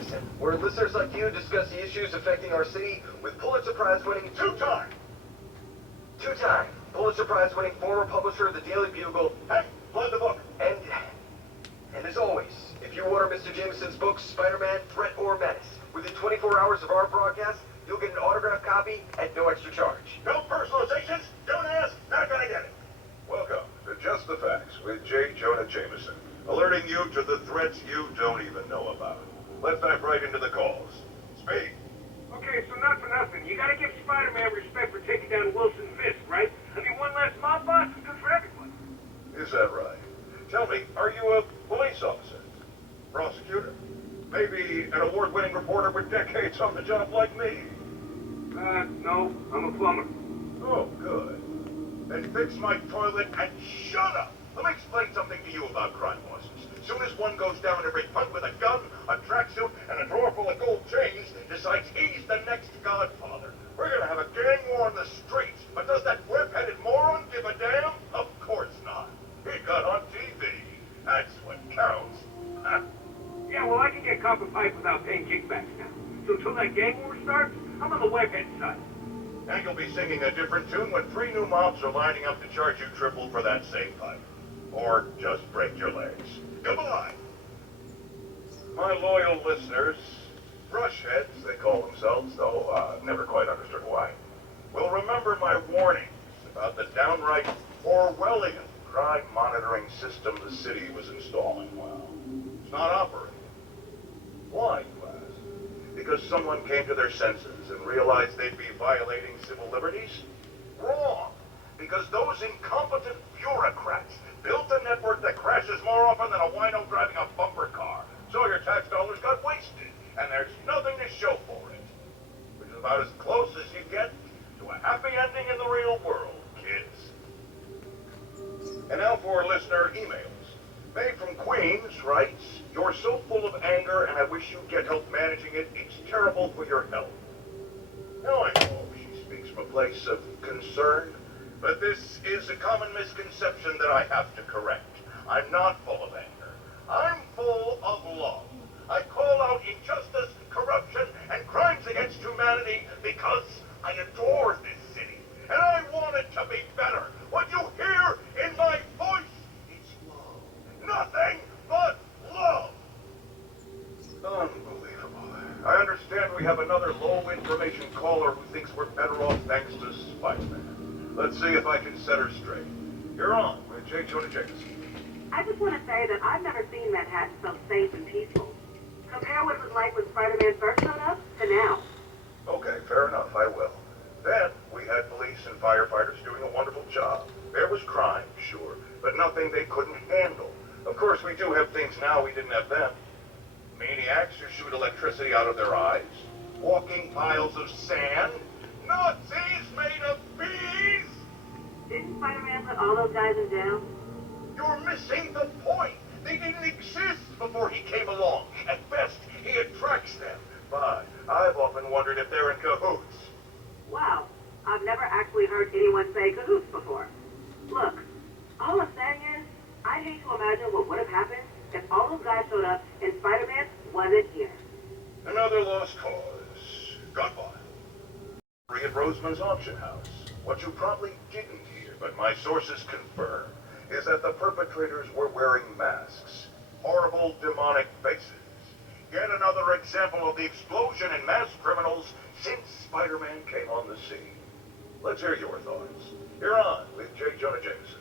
Jameson, where listeners like you discuss the issues affecting our city with Pulitzer Prize-winning two-time Pulitzer Prize-winning former publisher of the Daily Bugle. Hey, plug the book. And as always, if you order Mr. Jameson's book, Spider-Man, Threat or Menace, within 24 hours of our broadcast, you'll get an autographed copy at no extra charge. No personalizations, don't ask, not gonna get it. Welcome to Just the Facts with J. Jonah Jameson, alerting you to the threats you don't even know about. Let's dive right into the calls. Speak. Okay, so not for nothing. You gotta give Spider-Man respect for taking down Wilson Fisk, right? I mean, one less mob boss is good for everyone. Is that right? Tell me, are you a police officer? Prosecutor? Maybe an award-winning reporter with decades on the job like me? No, I'm a plumber. Oh, good. Then fix my toilet and shut up. Let me explain something to you about crime bosses. As soon as one goes down every punt with a gun, a tracksuit, and a drawer full of gold chains, decides he's the next godfather. We're gonna have a gang war on the streets, but does that web-headed moron give a damn? Of course not. He got on TV. That's what counts. Yeah, well, I can get copper pipe without paying kickbacks now. So until that gang war starts, I'm on the webhead side. And you'll be singing a different tune when 3 new mobs are lining up to charge you triple for that same pipe. Or just break your legs. Goodbye. My loyal listeners, brushheads they call themselves, though I've never quite understood why, will remember my warnings about the downright Orwellian crime monitoring system the city was installing. Well, it's not operating. Why, you ask? Because someone came to their senses and realized they'd be violating civil liberties? Wrong. Because those incompetent bureaucrats built a network that crashes more often than a wino driving a bumper car. So your tax dollars got wasted, and there's nothing to show for it. Which is about as close as you get to a happy ending in the real world, kids. And now for listener emails. May from Queens writes, "You're so full of anger and I wish you'd get help managing it. It's terrible for your health." Now I know she speaks from a place of concern, but this is a common misconception that I have to correct. I'm not full of anger. I'm full of love. I call out injustice, corruption, and crimes against humanity because I adore this city, and I want it to be better. What you hear in my voice is love. Nothing but love. Unbelievable. I understand we have another low-information caller who thinks we're better off thanks to Spider-Man. Let's see if I can set her straight. You're on with J. Jonah Jameson. I just want to say that I've never seen Manhattan so safe and peaceful. Compare what it was like when Spider-Man first showed up to now. Okay, fair enough, I will. Then, we had police and firefighters doing a wonderful job. There was crime, sure, but nothing they couldn't handle. Of course, we do have things now we didn't have then. Maniacs who shoot electricity out of their eyes, walking piles of sand, Nazis made of bees! Didn't Spider-Man put all those guys in jail? You're missing the point. They didn't exist before he came along. At best, he attracts them. But I've often wondered if they're in cahoots. Wow, I've never actually heard anyone say cahoots before. Look, all I'm saying is, I hate to imagine what would have happened if all those guys showed up and Spider-Man wasn't here. Another lost cause. Goodbye. At Roseman's auction house. What you probably didn't hear, but my sources confirm, is that the perpetrators were wearing masks. Horrible, demonic faces. Yet another example of the explosion in mass criminals since Spider-Man came on the scene. Let's hear your thoughts. You're on with J. Jonah Jameson.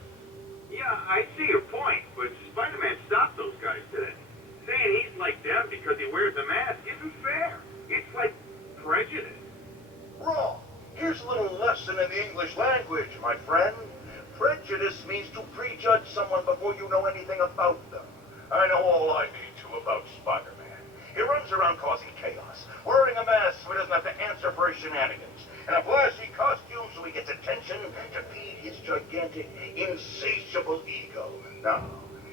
Yeah, I see your point, but Spider-Man stopped those guys today. Saying he's like them because he wears a mask isn't fair. It's like prejudice. Wrong. Here's a little lesson in the English language, my friend. Prejudice means to prejudge someone before you know anything about them. I know all I need to about Spider-Man. He runs around causing chaos, wearing a mask so he doesn't have to answer for his shenanigans, and a flashy costume so he gets attention to feed his gigantic, insatiable ego. Now,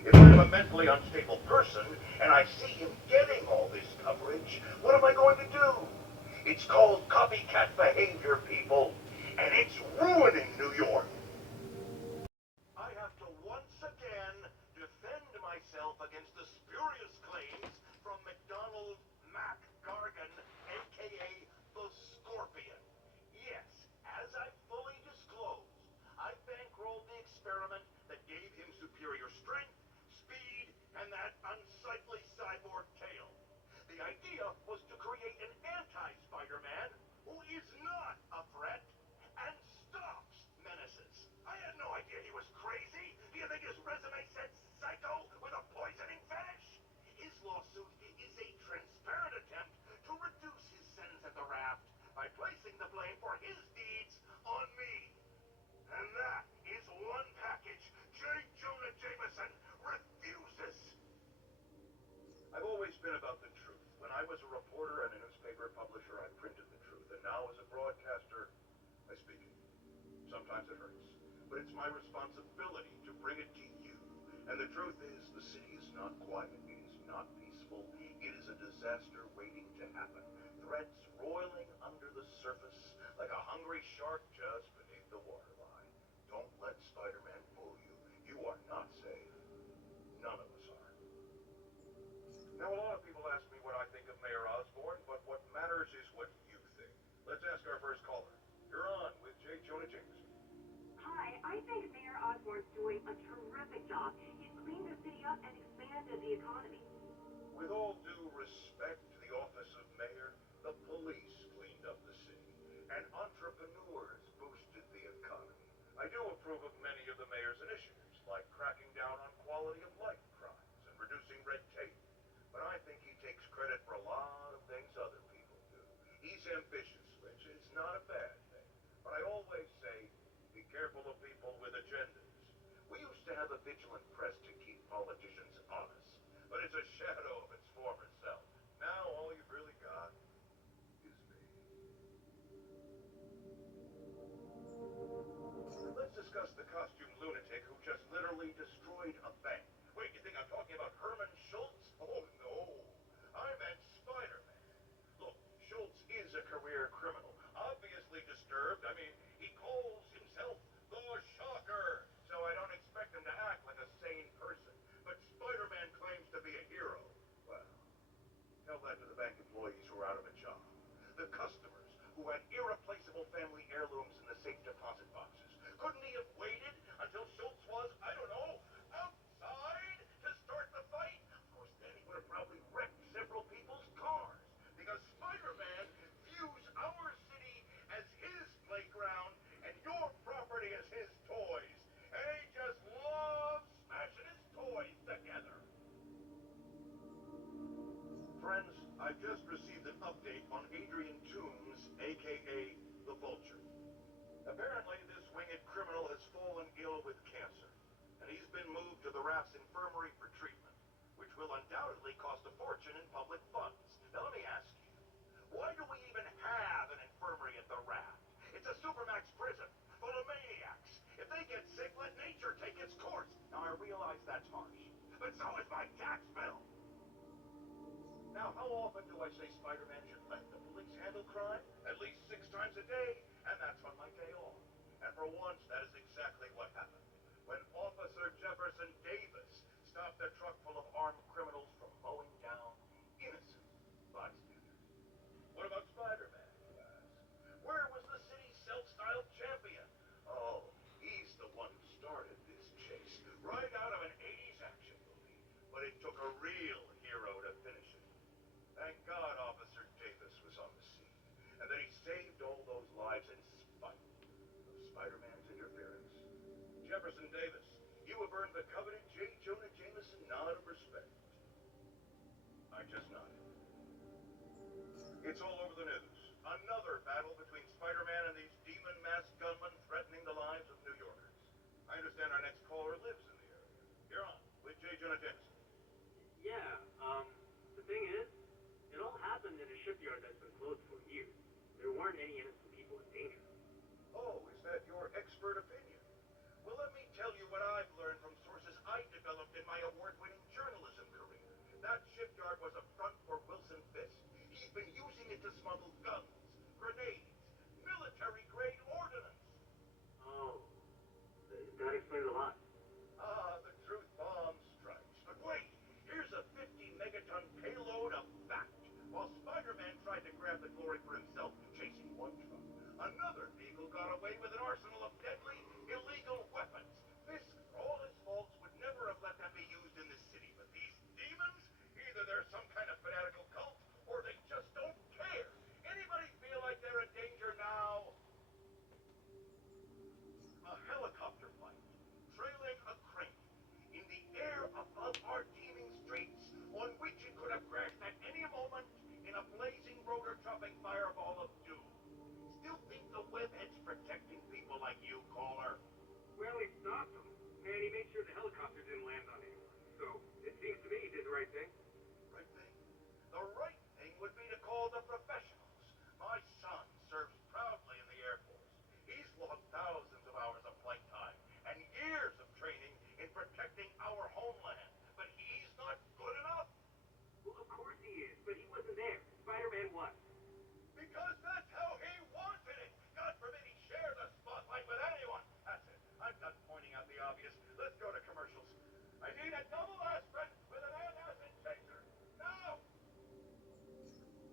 if I'm a mentally unstable person and I see him getting all this coverage, what am I going to do? It's called copycat behavior, people, and it's ruining New York. I have to once again defend myself against the spurious claims from McDonald Mack. idea was to create an anti-Spider-Man who is not a threat and stops menaces. I had no idea he was crazy. Do you think his resume said psycho with a poisoning fetish? His lawsuit is a transparent attempt to reduce his sentence at the raft by placing the blame for his deeds on me. And that is one package J. Jonah Jameson refuses. I've always been about the truth. When I was a reporter and a newspaper publisher, I printed the truth. And now as a broadcaster, I speak it. Sometimes it hurts. But it's my responsibility to bring it to you. And the truth is, the city is not quiet. It is not peaceful. It is a disaster waiting to happen. Threats roiling under the surface like a hungry shark just beneath the waterline. Don't let Spider-Man fool you. You are not safe. None of us are. Now, a lot of people ask me what I think of Mayor Osborn, but what matters is what you think. Let's ask our first caller. You're on with J. Jonah Jameson. Hi, I think Mayor Osborn's doing a terrific job. He's cleaned the city up and expanded the economy. With all due respect to the office of mayor, the police cleaned up the city, and entrepreneurs boosted the economy. I do approve of many of the mayor's initiatives, like cracking down on quality of life crimes and reducing red tape. But I think he takes credit for a lot of things other people do. He's ambitious, which is not a bad thing. But I always say, be careful of people with agendas. We used to have a vigilant press to keep politicians honest, but it's a shadow of its former self. Now all you've really got is me. Let's discuss the costume lunatic who just literally destroyed a bank. Wait, you think I'm talking about Herman Schultz? Oh, no. I meant Spider-Man. Look, Schultz is a career criminal. Obviously disturbed. I mean, he calls himself the Shocker. So I don't expect him to act like a sane person. But Spider-Man claims to be a hero. Well, tell that to the bank employees who are out of a job. The customers who had irreplaceable family heirlooms in the safe deposit boxes. Couldn't he have waited until Schultz was, I don't know, outside to start the fight? Of course, then he would have probably wrecked several people's cars. Because Spider-Man views our city as his playground and your property as his toys. And he just loves smashing his toys together. Friends, I've just received an update on Adrian Toombs, a.k.a. the Vulture. Apparently, this winged criminal has fallen ill with cancer, and he's been moved to the Raft's infirmary for treatment, which will undoubtedly cost a fortune in public funds. Now, let me ask you, why do we even have an infirmary at the Raft? It's a supermax prison full of maniacs. If they get sick, let nature take its course. Now, I realize that's harsh, but so is my tax bill. Now, how often do I say Spider-Man should let the police handle crime? At least 6 times a day, and that's on my day off. And for once, that is exactly what happened. When Officer Jefferson Davis stopped a truck full of armed criminals from mowing down innocent bystanders. What about Spider-Man, you ask? Where was the city's self-styled champion? Oh, he's the one who started this chase, right out of an 80s action movie. But it took a real hero to finish it. Thank God Officer Davis was on the scene, and that he saved all those lives in spite of Spider-Man's interference. Jefferson Davis, you have earned the coveted J. Jonah Jameson nod of respect. I just nodded. It's all over the news. Another battle between Spider-Man and these demon-masked gunmen threatening the lives of New Yorkers. I understand our next caller lives in the area. You're on with J. Jonah Jameson. Yeah, the thing is, it all happened in a shipyard that's been closed for years. There weren't any innocent people in danger. Oh, is that your expert opinion? Well, let me tell you what I've learned from sources I developed in my award-winning journalism career. That shipyard was a front for Wilson Fisk. He's been using it to smuggle guns, grenades, military-grade ordnance. Oh, that explains a lot. Ah, the truth bomb strikes. But wait, here's a 50-megaton payload of fact. While Spider-Man tried to grab the glory for himself, chasing one truck, another vehicle got away with an arsenal of deadly, illegal weapons. Fisk, for all his faults, would never have let them be used in this city. But these demons, either they're some kind of fanatical cult, self-developing fireball of doom. Still think the webhead's protecting people like you, caller? Well, he stopped them, and he made sure the helicopter didn't land on anyone. So it seems to me he did the right thing. Right thing? The right thing would be to call the professionals. My son serves proudly in the Air Force. He's logged thousands of hours of flight time and years of training in protecting our homeland. But he's not good enough Well, of course he is, but he wasn't there. Spider-Man was. because that's how he wanted it. God forbid he shared the spotlight with anyone. That's it. I'm done pointing out the obvious. Let's go to commercials. I need a double aspirin with an antacid chaser. Now!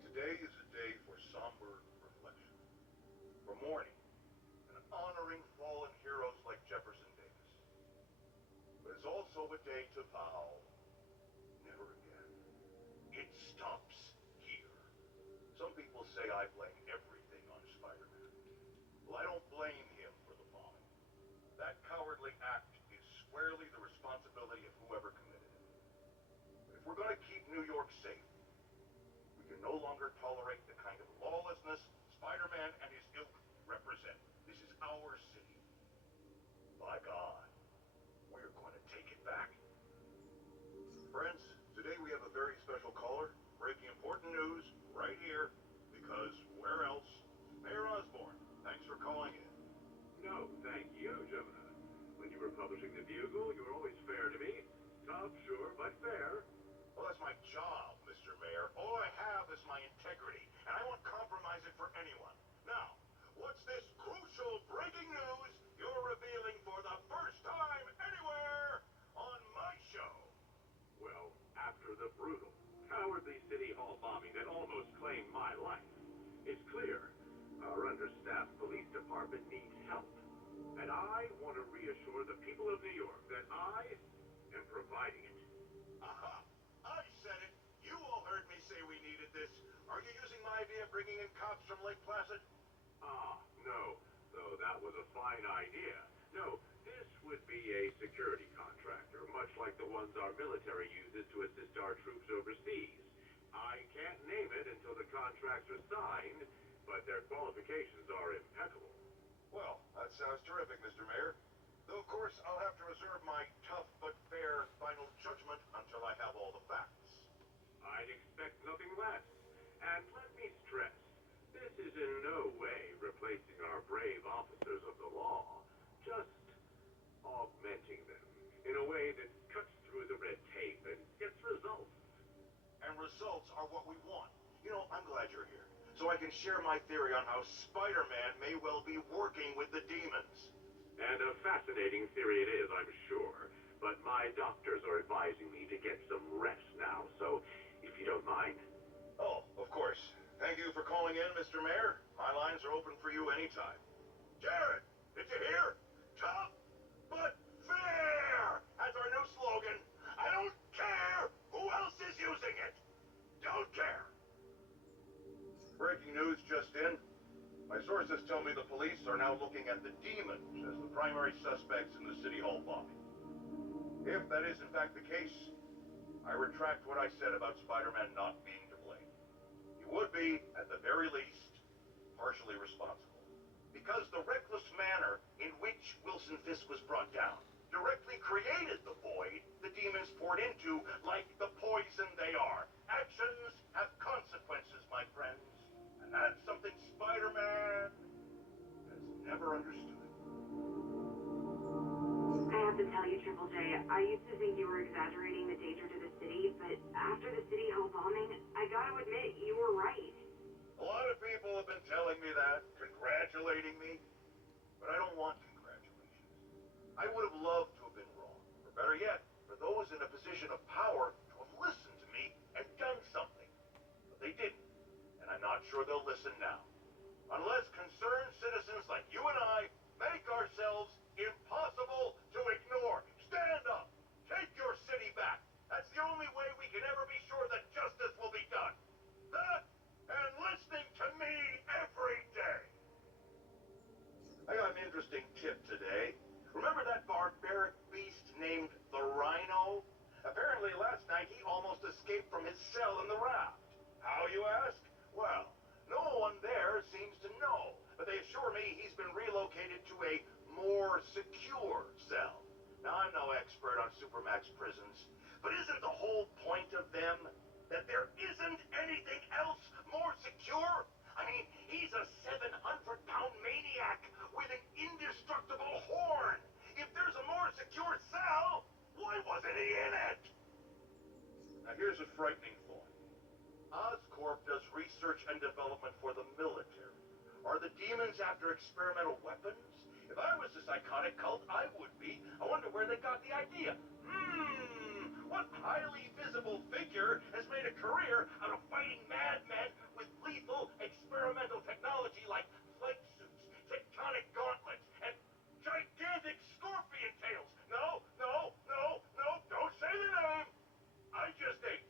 Today is a day for somber reflection, for mourning, and honoring fallen heroes like Jefferson Davis. But it's also a day to vow never again. It stops here. Some people say I blame everything on Spider-Man. Well, I don't blame him for the bombing. That cowardly act is squarely the responsibility of whoever committed it. But if we're going to keep New York safe, we can no longer tolerate the kind of lawlessness Spider-Man and his ilk represent. This is our city. By God, we're going to take it back. Friends, today we have a very special caller, breaking important news right here, because where else? Mayor Osborne, thanks for calling in. No, thank you, Gemini. When you were publishing the Bugle, you were always fair to me. Tough, sure, but fair. Well, that's my job, Mr. Mayor. All I have is my integrity, and I won't compromise it for anyone. Now, what's this crucial breaking news you're revealing for the first time anywhere on my show? Well, after the brutal, cowardly City Hall bombing that almost claimed my life, it's clear our understaffed police department needs help. And I want to reassure the people of New York that I am providing it. Aha! I said it. You all heard me say we needed this. Are you using my idea of bringing in cops from Lake Placid? Ah, no. Though that was a fine idea. No, this would be a security contractor, much like the ones our military uses to assist our troops overseas. I can't name it until the contracts are signed, but their qualifications are impeccable. Well, that sounds terrific, Mr. Mayor. Though, of course, I'll have to reserve my tough but fair final judgment until I have all the facts. I'd expect nothing less. And let me stress, this is in no way replacing our brave officers of the law, just augmenting them in a way that cuts through the red tape and gets results. And results are what we want. You know, I'm glad you're here, so I can share my theory on how Spider-Man may well be working with the demons. And a fascinating theory it is, I'm sure. But my doctors are advising me to get some rest now, so if you don't mind. Oh, of course. Thank you for calling in, Mr. Mayor. My lines are open for you anytime. Jared, did you hear? Tough but fair! That's our new slogan. I don't care who else is using it. Don't care. Breaking news just in. My sources tell me the police are now looking at the demons as the primary suspects in the City Hall bombing. If that is in fact the case, I retract what I said about Spider-Man not being to blame. He would be, at the very least, partially responsible. Because the reckless manner in which Wilson Fisk was brought down directly created the void the demons poured into, like the poison they are. Actions have consequences, my friends. And that's something Spider-Man has never understood. I have to tell you, Triple J, I used to think you were exaggerating the danger to the city, but after the City Hall bombing, I gotta admit, you were right. A lot of people have been telling me that, congratulating me, but I don't want congratulations. I would have loved to have been wrong, or better yet, for those in a position of power to have listened to me and done something. But they didn't, and I'm not sure they'll listen now. Unless concerned citizens like you and I make ourselves impossible to ignore. Stand up! Take your city back! That's the only way we can ever be sure that justice will be done. That and listening to me every day. I got an interesting tip today. Remember that barbaric beast named the Rhino? Apparently last night he almost escaped from his cell in the raft. How, you ask? Well, no secure cell. Now, I'm no expert on supermax prisons, but isn't the whole point of them that there isn't anything else more secure? I mean, he's a 700-pound maniac with an indestructible horn. If there's a more secure cell, why wasn't he in it? Now here's a frightening thought. Oscorp does research and development for the military. Are the demons after experimental weapons? If I was a psychotic cult, I would be. I wonder where they got the idea. What highly visible figure has made a career out of fighting madmen with lethal experimental technology like flight suits, tectonic gauntlets, and gigantic scorpion tails? No, no, no, no, don't say the name! I just ate.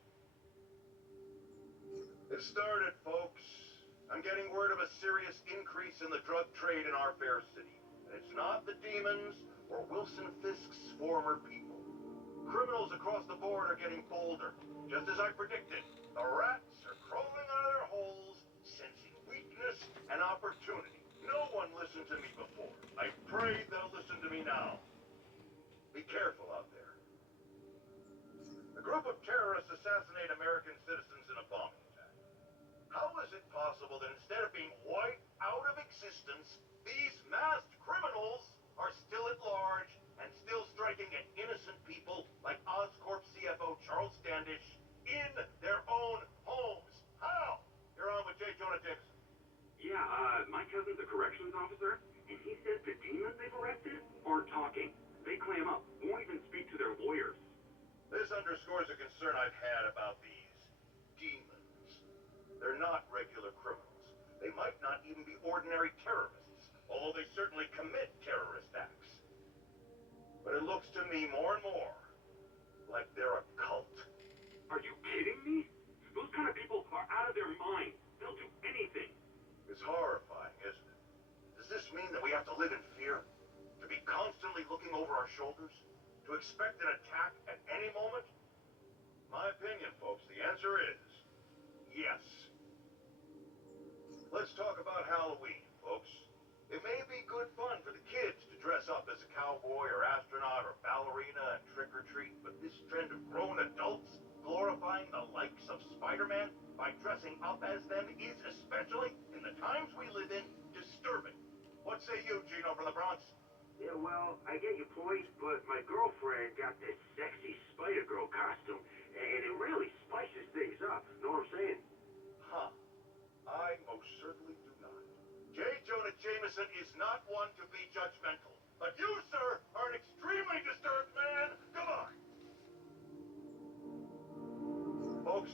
It started, folks. I'm getting word of a serious increase in the drug trade in our fair city. And it's not the demons or Wilson Fisk's former people. Criminals across the board are getting bolder. Just as I predicted, the rats are crawling out of their holes, sensing weakness and opportunity. No one listened to me before. I pray they'll listen to me now. Be careful out there. A group of terrorists assassinate American citizens in a bombing attack. How is it possible that instead of being wiped out of existence, these masked criminals are still at large and still striking at innocent people like Oscorp CFO Charles Standish in their own homes? How? You're on with J. Jonah Jameson. Yeah, my cousin's a corrections officer, and he says the demons they've arrested aren't talking. They clam up, won't even speak to their lawyers. This underscores a concern I've had about these demons. They're not regular criminals. They might not even be ordinary terrorists, although they certainly commit terrorist acts. But it looks to me more and more like they're a cult. Are you kidding me? Those kind of people are out of their mind. They'll do anything. It's horrifying, isn't it? Does this mean that we have to live in fear? To be constantly looking over our shoulders? To expect an attack at any moment? My opinion, folks, the answer is yes. Let's talk about Halloween, folks. It may be good fun for the kids to dress up as a cowboy or astronaut or ballerina and trick-or-treat, but this trend of grown adults glorifying the likes of Spider-Man by dressing up as them is, especially in the times we live in, disturbing. What say you, Gino from the Bronx? Yeah, well, I get your point, but my girlfriend got this sexy Spider-Girl costume, and it really spices things up. Know what I'm saying? Huh. I most certainly do not. J. Jonah Jameson is not one to be judgmental. But you, sir, are an extremely disturbed man. Goodbye. Folks,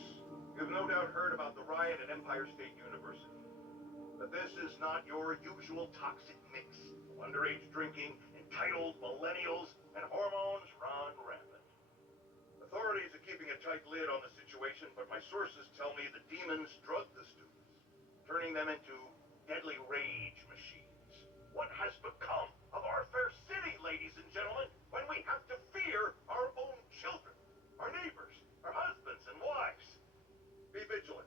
you've no doubt heard about the riot at Empire State University. But this is not your usual toxic mix of underage drinking, entitled millennials, and hormones run rampant. Authorities are keeping a tight lid on the situation, but my sources tell me the demons drug the students, turning them into deadly rage machines. What has become of our fair city, ladies and gentlemen, when we have to fear our own children, our neighbors, our husbands and wives? Be vigilant,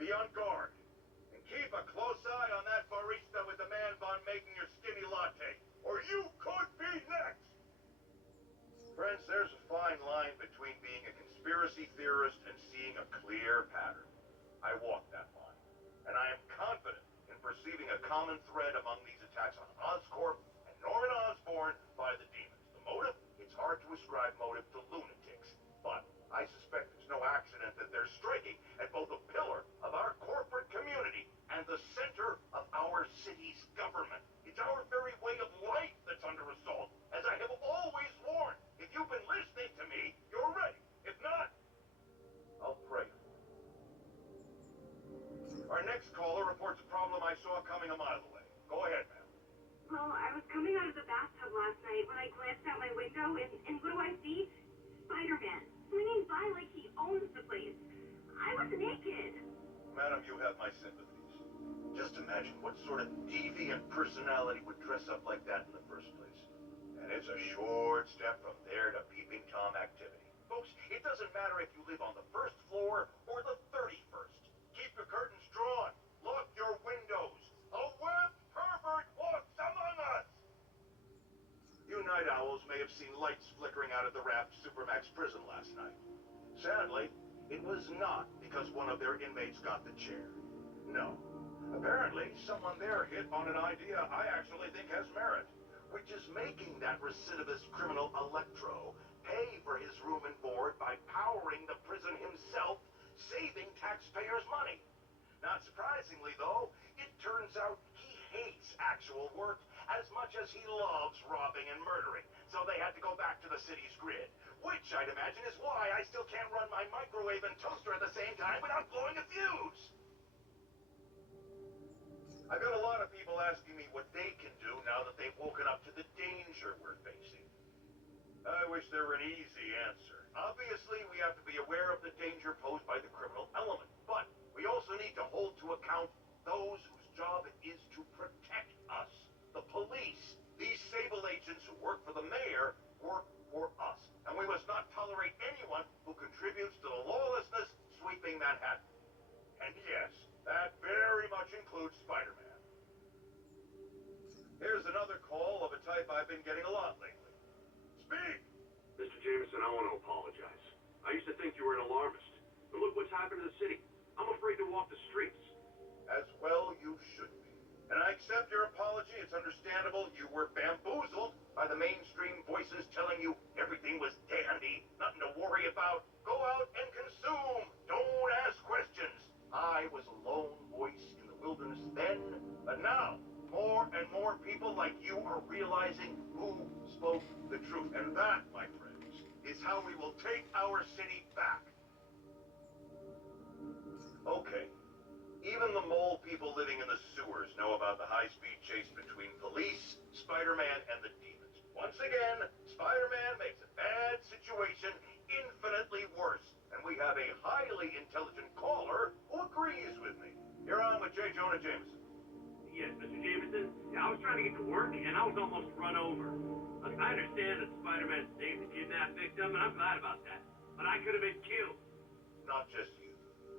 be on guard, and keep a close eye on that barista with the man bun making your skinny latte, or you could be next! Friends, there's a fine line between being a conspiracy theorist and seeing a clear pattern. I walk that line, and I am confident in perceiving a common thread among these attacks on Oscorp and Norman Osborn by the demons. The motive? It's hard to ascribe motive to lunatics, but I suspect it's no accident that they're striking at both a pillar of our corporate community and the center of our city's government. It's our very way of life that's under assault, as I have always warned. If you've been listening to me, you're ready. If not, I'll pray for you. Our next caller reports a problem I saw coming a mile away. Go ahead, ma'am. Well, I was coming out of the bathtub last night when I glanced out my window, and what do I see? Spider-Man, swinging by like he owns the place. I was naked. Madam, you have my sympathies. Just imagine what sort of deviant personality would dress up like that in the first place. And it's a short step from there to peeping Tom activity. Folks, it doesn't matter if you live on the first floor or the 31st. Keep your curtains drawn. Lock your windows. A web pervert walks among us. You owls may have seen lights flickering out of the Raft Supermax prison last night. Sadly, it was not because one of their inmates got the chair. No. Apparently, someone there hit on an idea I actually think has merit, which is making that recidivist criminal Electro pay for his room and board by powering the prison himself, saving taxpayers' money. Not surprisingly, though, it turns out he hates actual work as much as he loves robbing and murdering, so they had to go back to the city's grid, which I'd imagine is why I still can't run my microwave and toaster at the same time without blowing a fuse. I've got a lot of people asking me what they can do now that they've woken up to the danger we're facing. I wish there were an easy answer. Obviously, we have to be aware of the danger posed by the criminal element, but we also need to hold to account those whose job it is to protect us, the police. These Sable agents who work for the mayor work for us, and we must not tolerate anyone who contributes to the lawlessness sweeping Manhattan. And yes, that very much includes Spider-Man. Here's another call of a type I've been getting a lot lately. Speak! Mr. Jameson, I want to apologize. I used to think you were an alarmist. But look what's happened to the city. I'm afraid to walk the streets. As well you should be. And I accept your apology. It's understandable you were bamboozled by the mainstream voices telling you everything was dandy, nothing to worry about. Go out and consume. Don't ask questions. I was a lone voice in the wilderness then, but now more and more people like you are realizing who spoke the truth. And that, my friends, is how we will take our city back. Okay. Even the mole people living in the sewers know about the high-speed chase between police, Spider-Man, and the demons. Once again, Spider-Man makes a bad situation infinitely worse. And we have a highly intelligent caller who agrees with me. You're on with J. Jonah Jameson. Yes, Mr. Jameson. Yeah, I was trying to get to work, and I was almost run over. Look, I understand that Spider-Man saved the kidnapped victim, and I'm glad about that. But I could have been killed. Not just you.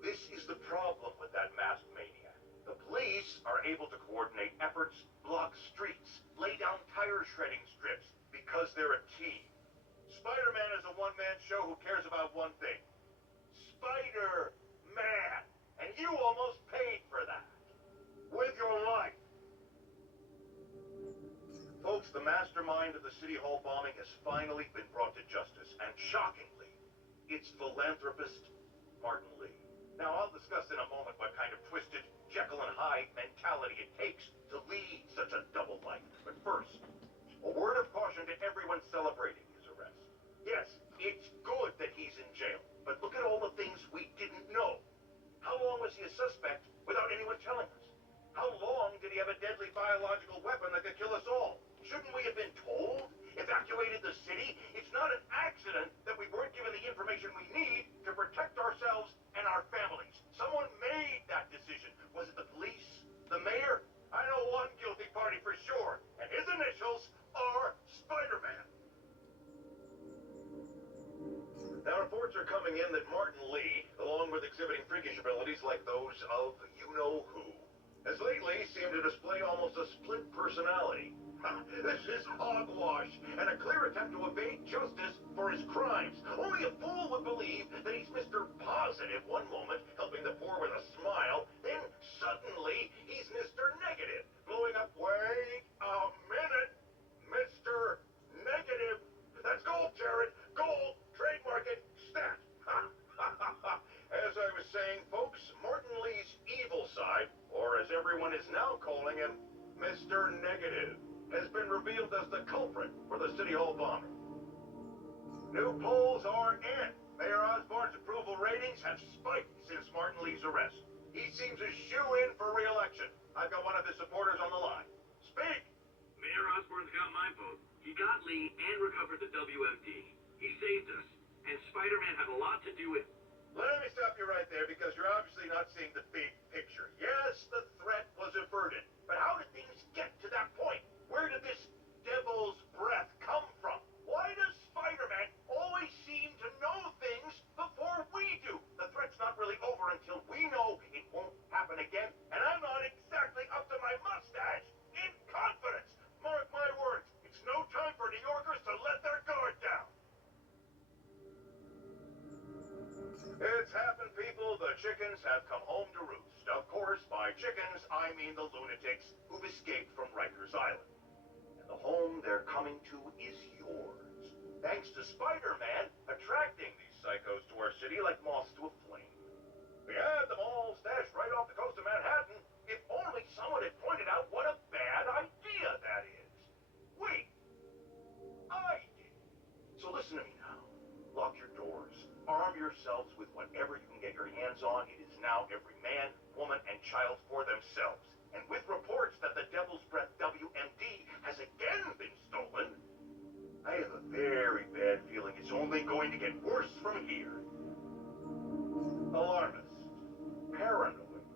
This is the problem with that masked maniac. The police are able to coordinate efforts, block streets, lay down tire shredding strips, because they're a team. Spider-Man is a one-man show who cares about one thing. Spider-Man! And you almost paid for that. With your life. Folks, the mastermind of the City Hall bombing has finally been brought to justice, and shockingly, it's philanthropist Martin Lee. Now, I'll discuss in a moment what kind of twisted Jekyll and Hyde mentality it takes to lead such a double life. But first, a word of caution to everyone celebrating his arrest. Yes, it's good that he's in jail, but look at all the things we didn't know. How long was he a suspect without anyone telling us? How long did he have a deadly biological weapon that could kill us all? Shouldn't we have been told? Evacuated the city? It's not an accident that we weren't given the information we need to protect ourselves and our families. Someone made that decision. Was it the police? The mayor? I know one guilty party for sure, and his initials are Spider-Man. Now, reports are coming in that Martin Lee, along with exhibiting freakish abilities like those of you-know-who, has lately seemed to display almost a split personality. This is hogwash and a clear attempt to evade justice for his crimes. Only a fool would believe that he's Mr. Positive one moment, helping the poor with a smile, then suddenly he's Mr. Negative, blowing up. Wait a minute, Mr. Negative. That's gold, Jared. Gold. Trademark it. Stat. As I was saying, folks, Martin Lee's evil side, or as everyone is now calling him, Mr. Negative, has been revealed as the culprit for the City Hall bombing. New polls are in. Mayor Osborn's approval ratings have spiked since Martin Lee's arrest. He seems a shoo-in for re-election. I've got one of his supporters on the line. Speak! Mayor Osborn's got my vote. He got Lee and recovered the WMD. He saved us. And Spider-Man had a lot to do with... Let me stop you right there, because you're obviously not seeing the big picture. Yes, the threat was averted. But how did things get to that point? Where did this devil's breath come from? Why does Spider-Man always seem to know things before we do? The threat's not really over until we know it won't happen again. And I'm not exactly up to my mustache in confidence. Mark my words, it's no time for New Yorkers to I mean the lunatics who've escaped from Rikers Island. And the home they're coming to is yours. Thanks to Spider-Man attracting these psychos to our city like moths to a flame. We had them all stashed right off the coast of Manhattan. If only someone had pointed out what a bad idea that is. I did. So listen to me now. Lock your doors. Arm yourselves with whatever you can get your hands on. It is now every man, woman, and child for themselves. And with reports that the Devil's Breath WMD has again been stolen, I have a very bad feeling it's only going to get worse from here. Alarmists, paranoid,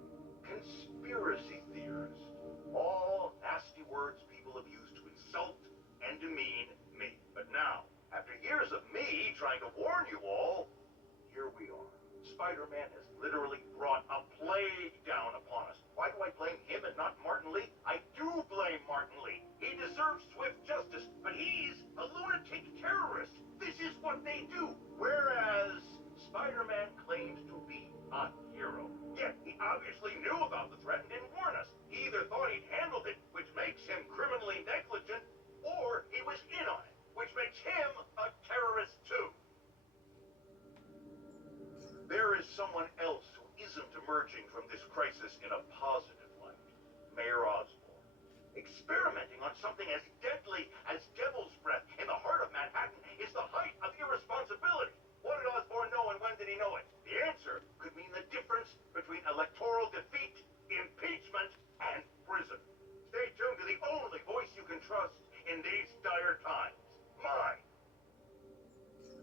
conspiracy theorists, all nasty words people have used to insult and demean me. But now, after years of me trying to warn you all, here we are. Spider-Man has literally brought a plague down upon us. Why do I blame him and not Martin Lee? I do blame Martin Lee. He deserves swift justice, but he's a lunatic terrorist. This is what they do. Whereas Spider-Man claims to be a hero. Yet he obviously knew about the threat and didn't warn us. He either thought he'd handled it, which makes him criminally negligent, or he was in on it, which makes him a terrorist too. There is someone else who isn't emerging from this crisis in a positive light. Mayor Osborn. Experimenting on something as deadly as Devil's Breath in the heart of Manhattan is the height of irresponsibility. What did Osborn know and when did he know it? The answer could mean the difference between electoral defeat, impeachment, and prison. Stay tuned to the only voice you can trust in these dire times. Mine.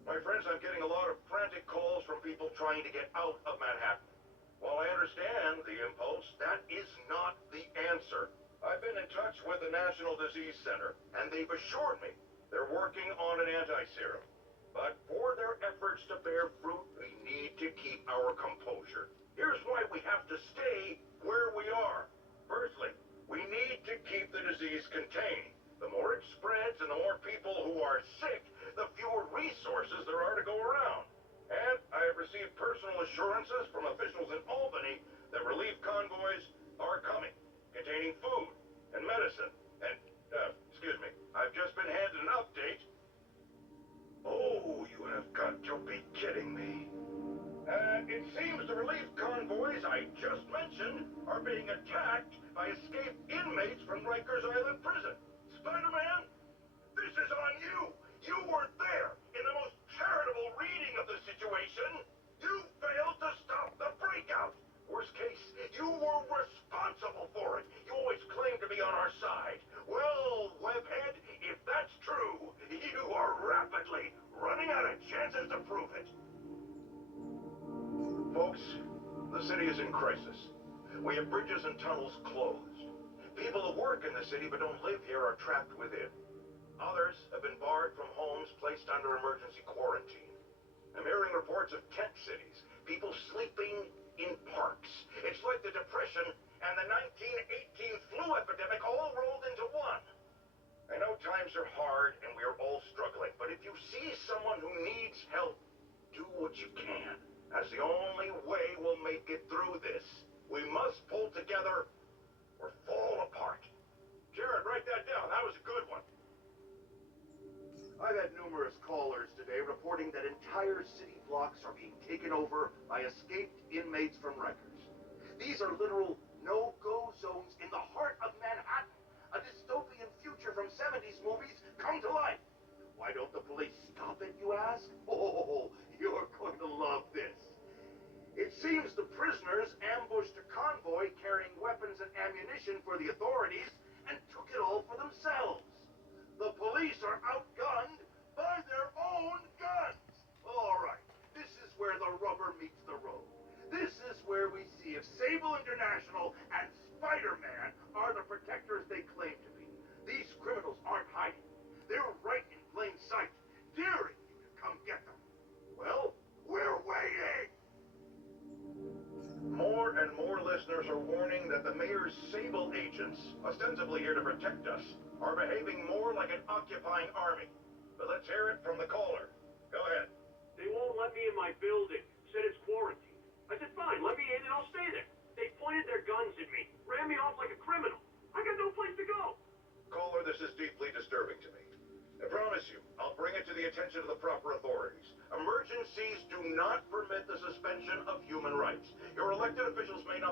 My friends, I'm getting a lot of frantic calls from people trying to get out of Manhattan. While I understand the impulse, that is not the answer. I've been in touch with the National Disease Center, and they've assured me they're working on an anti-serum. But for their efforts to bear fruit, we need to keep our composure. Here's why we have to stay where we are. Firstly, we need to keep the disease contained. The more it spreads and the more people who are sick, the fewer resources there are to go around. And I have received personal assurances from officials in Albany that relief convoys are coming, containing food and medicine. And, excuse me, I've just been handed an update. Oh, you have got to be kidding me. It seems the relief convoys I just mentioned are being attacked by escaped inmates from Rikers Island Prison. Spider-Man, this is on you. You weren't there. In the most charitable reading of the situation, you failed to stop the breakout. Worst case, you were responsible for it. You always claimed to be on our side. Well, Webhead, if that's true, you are rapidly running out of chances to prove it. Folks, the city is in crisis. We have bridges and tunnels closed. People who work in the city but don't live here are trapped within. Others have been barred from homes placed under emergency quarantine. I'm hearing reports of tent cities, people sleeping in parks. It's like the Depression and the 1918 flu epidemic all rolled into one. I know times are hard and we are all struggling, but if you see someone who needs help, do what you can. That's the only way we'll make it through this. We must pull together or fall apart. Jared, write that down. That was a good one. I've had numerous callers today reporting that entire city blocks are being taken over by escaped inmates from Rikers. These are literal no-go zones in the heart of Manhattan. A dystopian future from 70s movies come to life. Why don't the police stop it, you ask? Oh, you're going to love this. It seems the prisoners ambushed a convoy carrying weapons and ammunition for the authorities and took it all for themselves. The police are outgunned by their own guns. All right, this is where the rubber meets the road. This is where we see if Sable International and Spider-Man are the protectors they claim to be. These criminals aren't hiding. They're right in plain sight, daring you to come get them. Well, we're waiting! More and more listeners are warning that the mayor's Sable agents, ostensibly here to protect us, are behaving more like an occupying army. But let's hear it from the caller. Go ahead. They won't let me in my building. Said it's quarantined. I said, fine, let me in and I'll stay there. They pointed their guns at me, ran me off like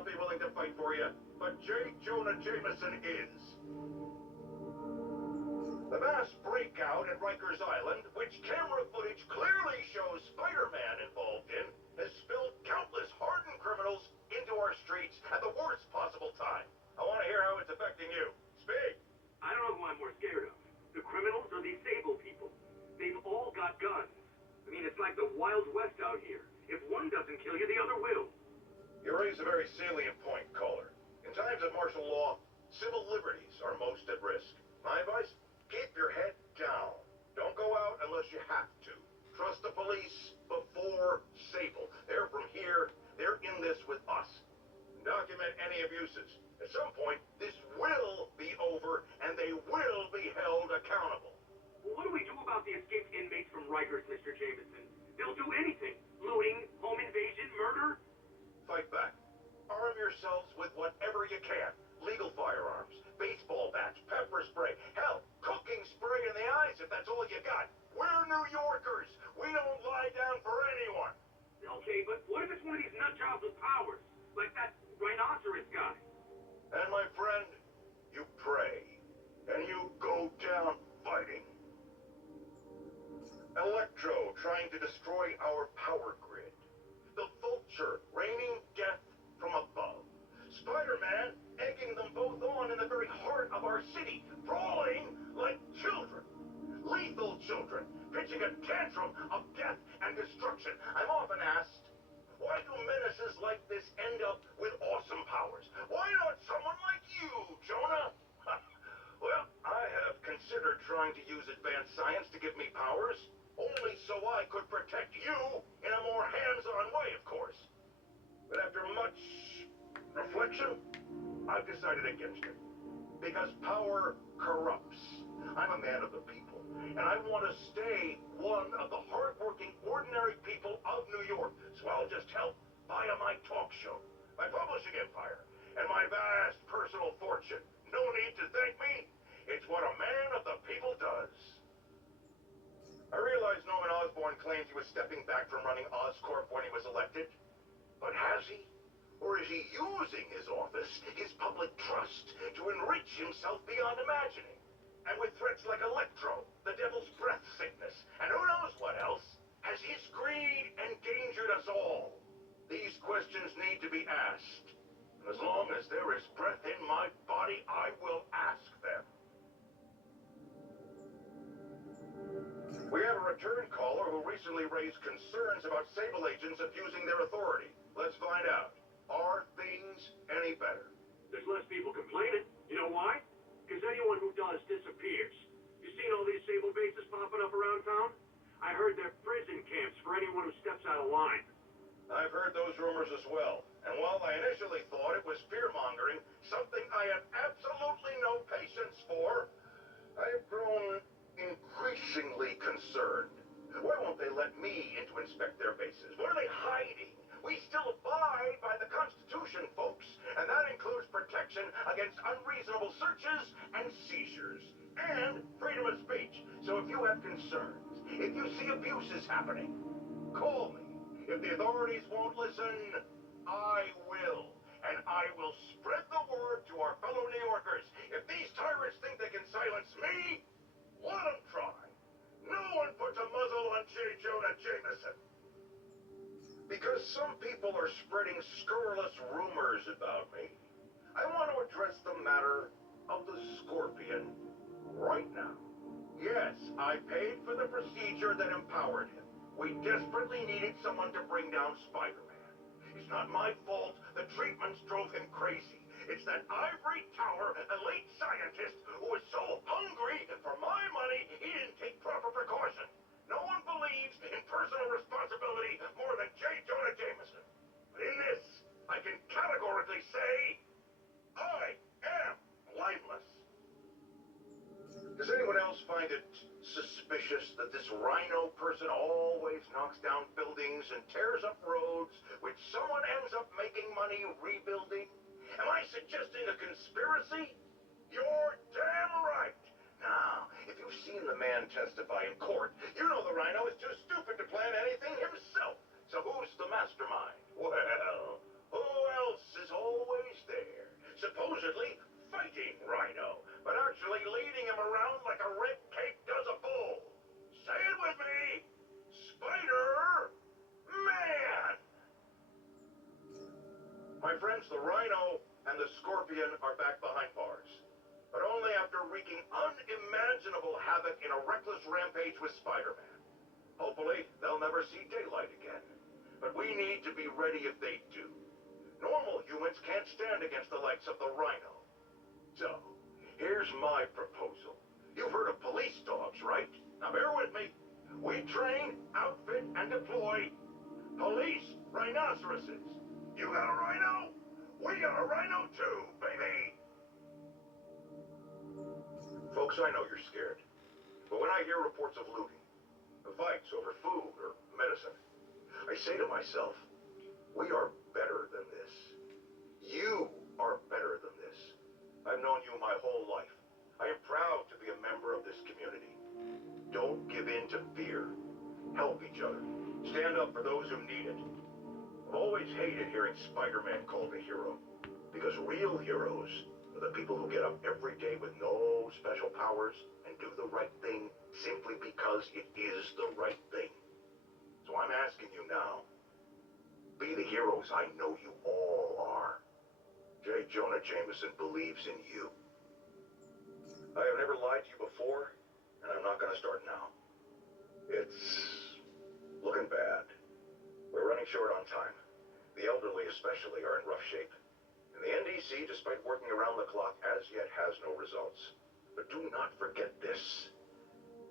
not be willing to fight for you, but J. Jonah Jameson is. The mass breakout at Rikers Island, which camera footage clearly shows Spider-Man involved in, has spilled countless hardened criminals into our streets at the worst possible time. I want to hear how it's affecting you. Speak! I don't know who I'm more scared of. The criminals or these Sable people. They've all got guns. I mean, it's like the Wild West out here. If one doesn't kill you, the other will. You raise a very salient point, caller. In times of martial law, civil liberties are most at risk. My advice? Keep your head down. Don't go out unless you have to. Trust the police before Sable. They're from here. They're in this with us. Document any abuses. At some point, this will be over, and they will be held accountable. Well, what do we do about the escaped inmates from Rikers, Mr. Jameson? They'll do anything. Looting, home invasion, murder. Fight back. Arm yourselves with whatever you can. Legal firearms, baseball bats, pepper spray, hell, cooking spray in the eyes if that's all you got. We're New Yorkers. We don't lie down for anyone. Okay, but what if it's one of these nut jobs with powers? Like that rhinoceros guy? And my friend, you pray, and you go down fighting. Electro trying to destroy our power grid. The Vulture raining death from above. Spider-Man egging them both on in the very heart of our city, brawling like children. Lethal children, pitching a tantrum of death and destruction. I'm often asked, why do menaces like this end up with awesome powers? Why not someone like you, Jonah? Well, I have considered trying to use advanced science to give me powers, only so I could protect you in a more hands-on way, of course. But after much reflection, I've decided against it. Because power corrupts. I'm a man of the people, and I want to stay one of the hard-working, ordinary people of New York. So I'll just help via my talk show, my publishing empire, and my vast personal fortune. No need to thank me. It's what a man of the people does. I realize Norman Osborn claimed he was stepping back from running Oscorp when he was elected. But has he? Or is he using his office, his public trust, to enrich himself beyond imagining? And with threats like Electro, the devil's breath sickness, and who knows what else, has his greed endangered us all? These questions need to be asked. And as long as there is breath in my body, I will ask them. We have a return caller who recently raised concerns about Sable agents abusing their authority. Let's find out. Are things any better? There's less people complaining. You know why? Because anyone who does disappears. You seen all these Sable bases popping up around town? I heard they're prison camps for anyone who steps out of line. I've heard those rumors as well. And while I initially thought it was fear-mongering, something I have absolutely no patience for, I have grown increasingly concerned. Why won't they let me in to inspect their bases? What are they hiding? We still abide by the Constitution, folks, and that includes protection against unreasonable searches and seizures, and freedom of speech. So if you have concerns, if you see abuses happening, call me. If the authorities won't listen, I will. And I will spread the word to our fellow New Yorkers. If these tyrants think they can silence me, let them try. No one puts a muzzle on J. Jonah Jameson. Because some people are spreading scurrilous rumors about me, I want to address the matter of the Scorpion right now. Yes, I paid for the procedure that empowered him. We desperately needed someone to bring down Spider-Man. It's not my fault the treatments drove him crazy. It's that ivory tower elite scientist who was so hungry for my money he didn't take proper precaution. No one believes in personal responsibility more than J. Jonah Jameson. But in this, I can categorically say, I am blameless. Does anyone else find it suspicious that this rhino person always knocks down buildings and tears up roads, which someone ends up making money rebuilding? Am I suggesting a conspiracy? You're damn right. Now, if you've seen the man testify in court, you know the rhino is too stupid to plan anything himself. So who's the mastermind? Well, who else is all since the Rhino and the Scorpion are back behind bars. But only after wreaking unimaginable havoc in a reckless rampage with Spider-Man. Hopefully, they'll never see daylight again. But we need to be ready if they do. Normal humans can't stand against the likes of the Rhino. So, here's my proposal. You've heard of police dogs, right? Now bear with me. We train, outfit, and deploy police rhinoceroses. You got a rhino? We got a rhino too, baby! Folks, I know you're scared. But when I hear reports of looting, of fights over food or medicine, I say to myself, we are better than this. You are better than this. I've known you my whole life. I am proud to be a member of this community. Don't give in to fear. Help each other. Stand up for those who need it. I've always hated hearing Spider-Man called a hero. Because real heroes are the people who get up every day with no special powers and do the right thing simply because it is the right thing. So I'm asking you now, be the heroes I know you all are. J. Jonah Jameson believes in you. I have never lied to you before, and I'm not going to start now. It's looking bad. We're running short on time. The elderly especially are in rough shape. And the NDC, despite working around the clock, as yet has no results. But do not forget this.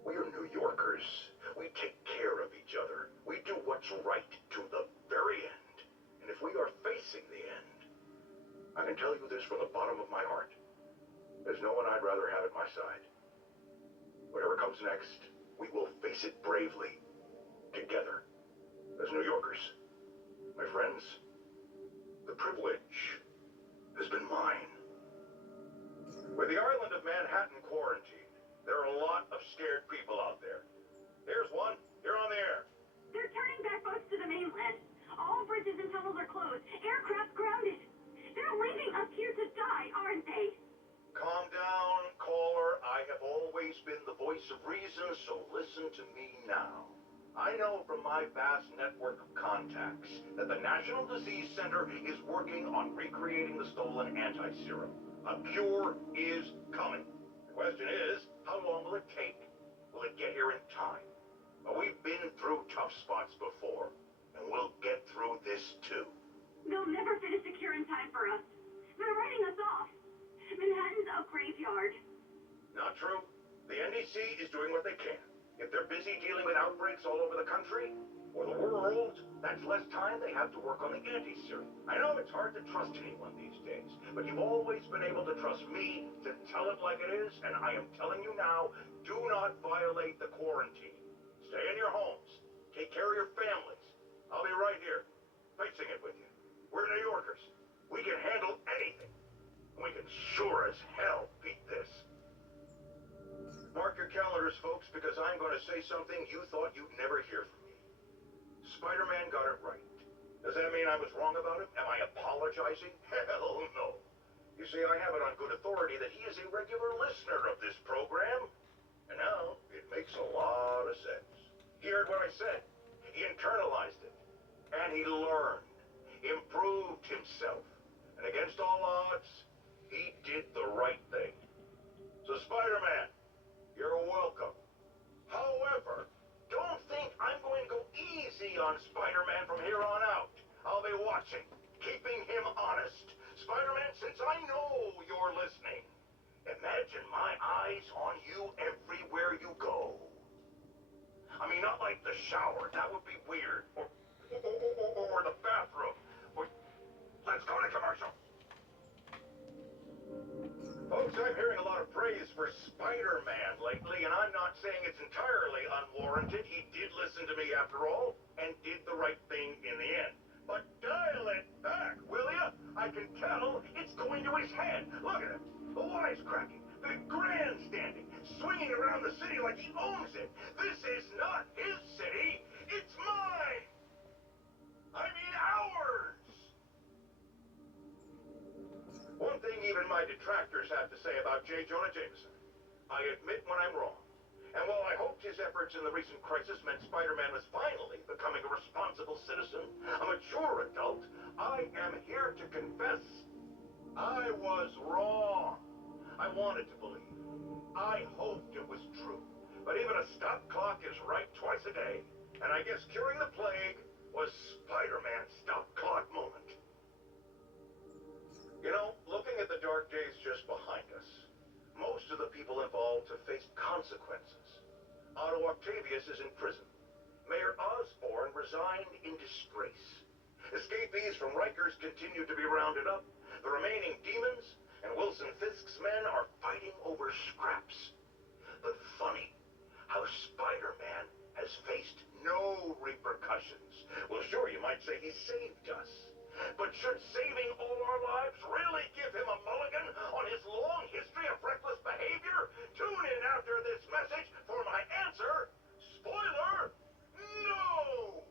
We are New Yorkers. We take care of each other. We do what's right to the very end. And if we are facing the end, I can tell you this from the bottom of my heart. There's no one I'd rather have at my side. Whatever comes next, we will face it bravely. Together. As New Yorkers. My friends, the privilege has been mine. With the island of Manhattan quarantined, there are a lot of scared people out there. Here's one. You're on the air. They're turning back boats to the mainland. All bridges and tunnels are closed. Aircraft grounded. They're leaving us here to die, aren't they? Calm down, caller. I have always been the voice of reason, so listen to me now. I know from my vast network of contacts that the National Disease Center is working on recreating the stolen anti-serum. A cure is coming. The question is, how long will it take? Will it get here in time? Well, we've been through tough spots before, and we'll get through this too. They'll never finish the cure in time for us. They're writing us off. Manhattan's a graveyard. Not true. The NDC is doing what they can. If they're busy dealing with outbreaks all over the country, or the world, that's less time they have to work on the anti-serum. I know it's hard to trust anyone these days, but you've always been able to trust me to tell it like it is, and I am telling you now, do not violate the quarantine. Stay in your homes. Take care of your families. I'll be right here, facing it with you. We're New Yorkers. We can handle anything. And we can sure as hell beat this. Mark your calendars, folks, because I'm going to say something you thought you'd never hear from me. Spider-Man got it right. Does that mean I was wrong about him? Am I apologizing? Hell no. You see, I have it on good authority that he is a regular listener of this program. And now, it makes a lot of sense. He heard what I said. He internalized it. And he learned. Improved himself. And against all odds, he did the right thing. So, Spider-Man, you're welcome. However, don't think I'm going to go easy on Spider-Man from here on out. I'll be watching, keeping him honest. Spider-Man, since I know you're listening, imagine my eyes on you everywhere you go. I mean, not like the shower. That would be weird. Or the bathroom. Or... Let's go to commercial. Folks, I'm hearing a lot of praise for Spider-Man lately, and I'm not saying it's entirely unwarranted. He did listen to me after all, and did the right thing in the end. But dial it back, will ya? I can tell it's going to his head. Look at him. The wisecracking, the grandstanding, swinging around the city like he owns it. This is not his city. It's mine. I mean ours. One thing even my detractors have to say about J. Jonah Jameson. I admit when I'm wrong. And while I hoped his efforts in the recent crisis meant Spider-Man was finally becoming a responsible citizen, a mature adult, I am here to confess I was wrong. I wanted to believe. I hoped it was true. But even a stop clock is right twice a day. And I guess curing the plague was Spider-Man's stop clock moment. You know, looking at the dark days just behind us, most of the people involved have faced consequences. Otto Octavius is in prison. Mayor Osborn resigned in disgrace. Escapees from Rikers continue to be rounded up. The remaining demons and Wilson Fisk's men are fighting over scraps. But funny how Spider-Man has faced no repercussions. Well, sure, you might say he saved us. But should saving all our lives really give him a mulligan on his long history of reckless behavior? Tune in after this message for my answer. Spoiler, no!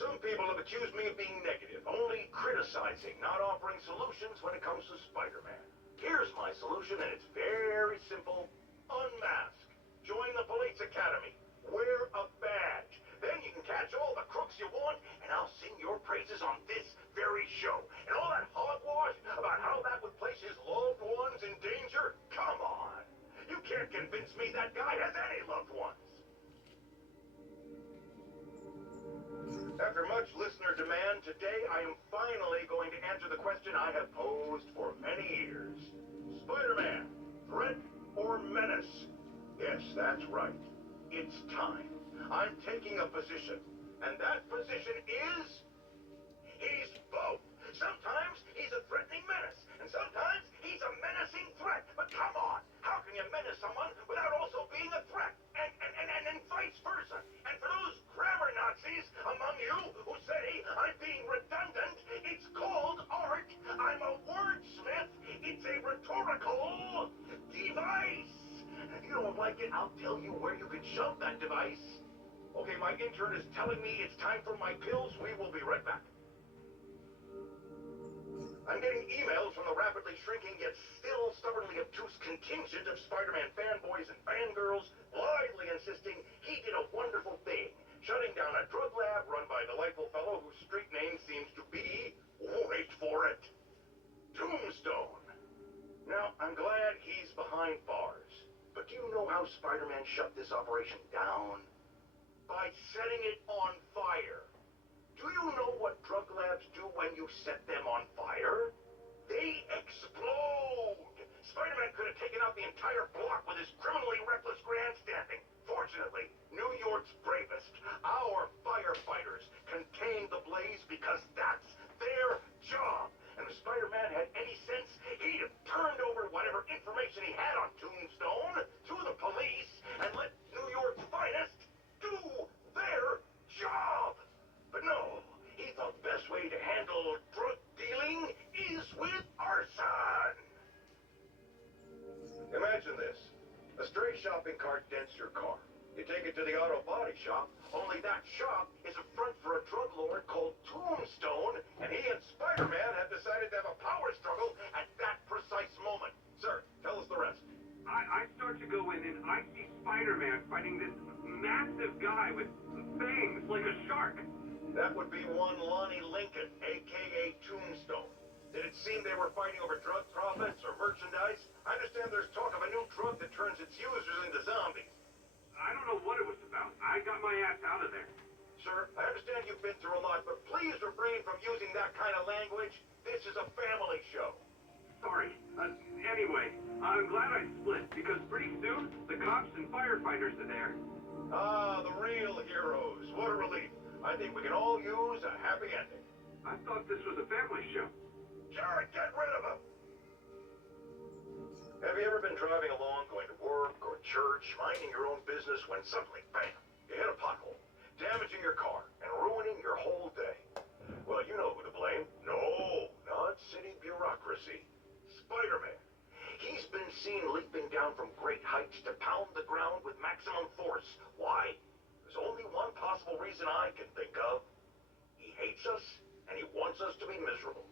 Some people have accused me of being negative, only criticizing, not offering solutions when it comes to Spider-Man. Here's my solution, and it's very simple. Unmask. Join the police academy. Wear a badge. Then you can catch all the crooks you want, and I'll sing your praises on this very show. And all that hogwash about how that would place his loved ones in danger? Come on. You can't convince me that guy has any loved ones. After much listener demand, today I am finally going to answer the question I have posed for many years. Spider-Man, threat or menace? Yes, that's right. It's time. I'm taking a position. And that position is... he's both. Sometimes he's a threatening menace, and sometimes he's a menacing threat. But come on, how can you menace someone without also being a threat? And vice versa. And for those grammar Nazis among you who say I'm being redundant, it's called art. I'm a wordsmith. It's a rhetorical device. And if you don't like it, I'll tell you where you can shove that device. Okay, my intern is telling me it's time for my pills. We will be right back. I'm getting emails from the rapidly shrinking yet still stubbornly obtuse contingent of Spider-Man fanboys and fangirls blithely insisting he did a wonderful thing, shutting down a drug lab run by a delightful fellow whose street name seems to be, wait for it, Tombstone. Now, I'm glad he's behind bars, but do you know how Spider-Man shut this operation down? By setting it on fire. Do you know what drug labs do when you set them on fire? They explode! Spider-Man could have taken out the entire block with his criminally reckless grandstanding. Fortunately, New York's bravest, our firefighters, contained the blaze because that's their job. And if Spider-Man had any sense, he'd have turned over whatever information he had on Tombstone to the police and let New York's finest do their job. But no, he thought the best way to handle drug dealing is with arson. Imagine this. A stray shopping cart dents your car. You take it to the auto body shop, only that shop is a front for a drug lord called Tombstone, and he and Spider-Man have decided to have a power struggle at that precise moment. Sir, tell us the rest. I start to go in and I see Spider-Man fighting this massive guy with fangs like a shark. That would be one Lonnie Lincoln, a.k.a. Tombstone. Did it seem they were fighting over drug profits or merchandise? I understand there's talk of a new drug that turns its users into zombies. I don't know what it was about. I got my ass out of there. Sir, I understand you've been through a lot, but please refrain from using that kind of language. This is a family show. Sorry. Anyway, I'm glad I split, because pretty soon, the cops and firefighters are there. Ah, the real heroes. What a relief. I think we can all use a happy ending. I thought this was a family show. Jared, get rid of him! Have you ever been driving along, going to work or church, minding your own business, when suddenly, bam, you hit a pothole, damaging your car and ruining your whole day? Well, you know who to blame. No, not city bureaucracy. Spider-Man. He's been seen leaping down from great heights to pound the ground with maximum force. Why? There's only one possible reason I can think of. He hates us, and he wants us to be miserable.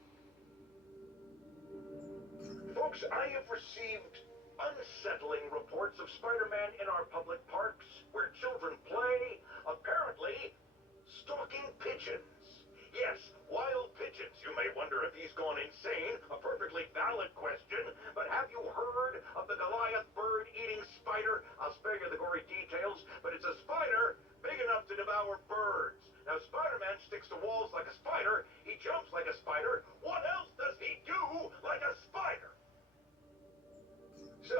Folks, I have received unsettling reports of Spider-Man in our public parks, where children play, apparently stalking pigeons. Yes, wild pigeons. You may wonder if he's gone insane, a perfectly valid question, but have you heard of the Goliath bird-eating spider? I'll spare you the gory details, but it's a spider big enough to devour birds. Now, Spider-Man sticks to walls like a spider, he jumps like a spider. What else does he do like a spider? So,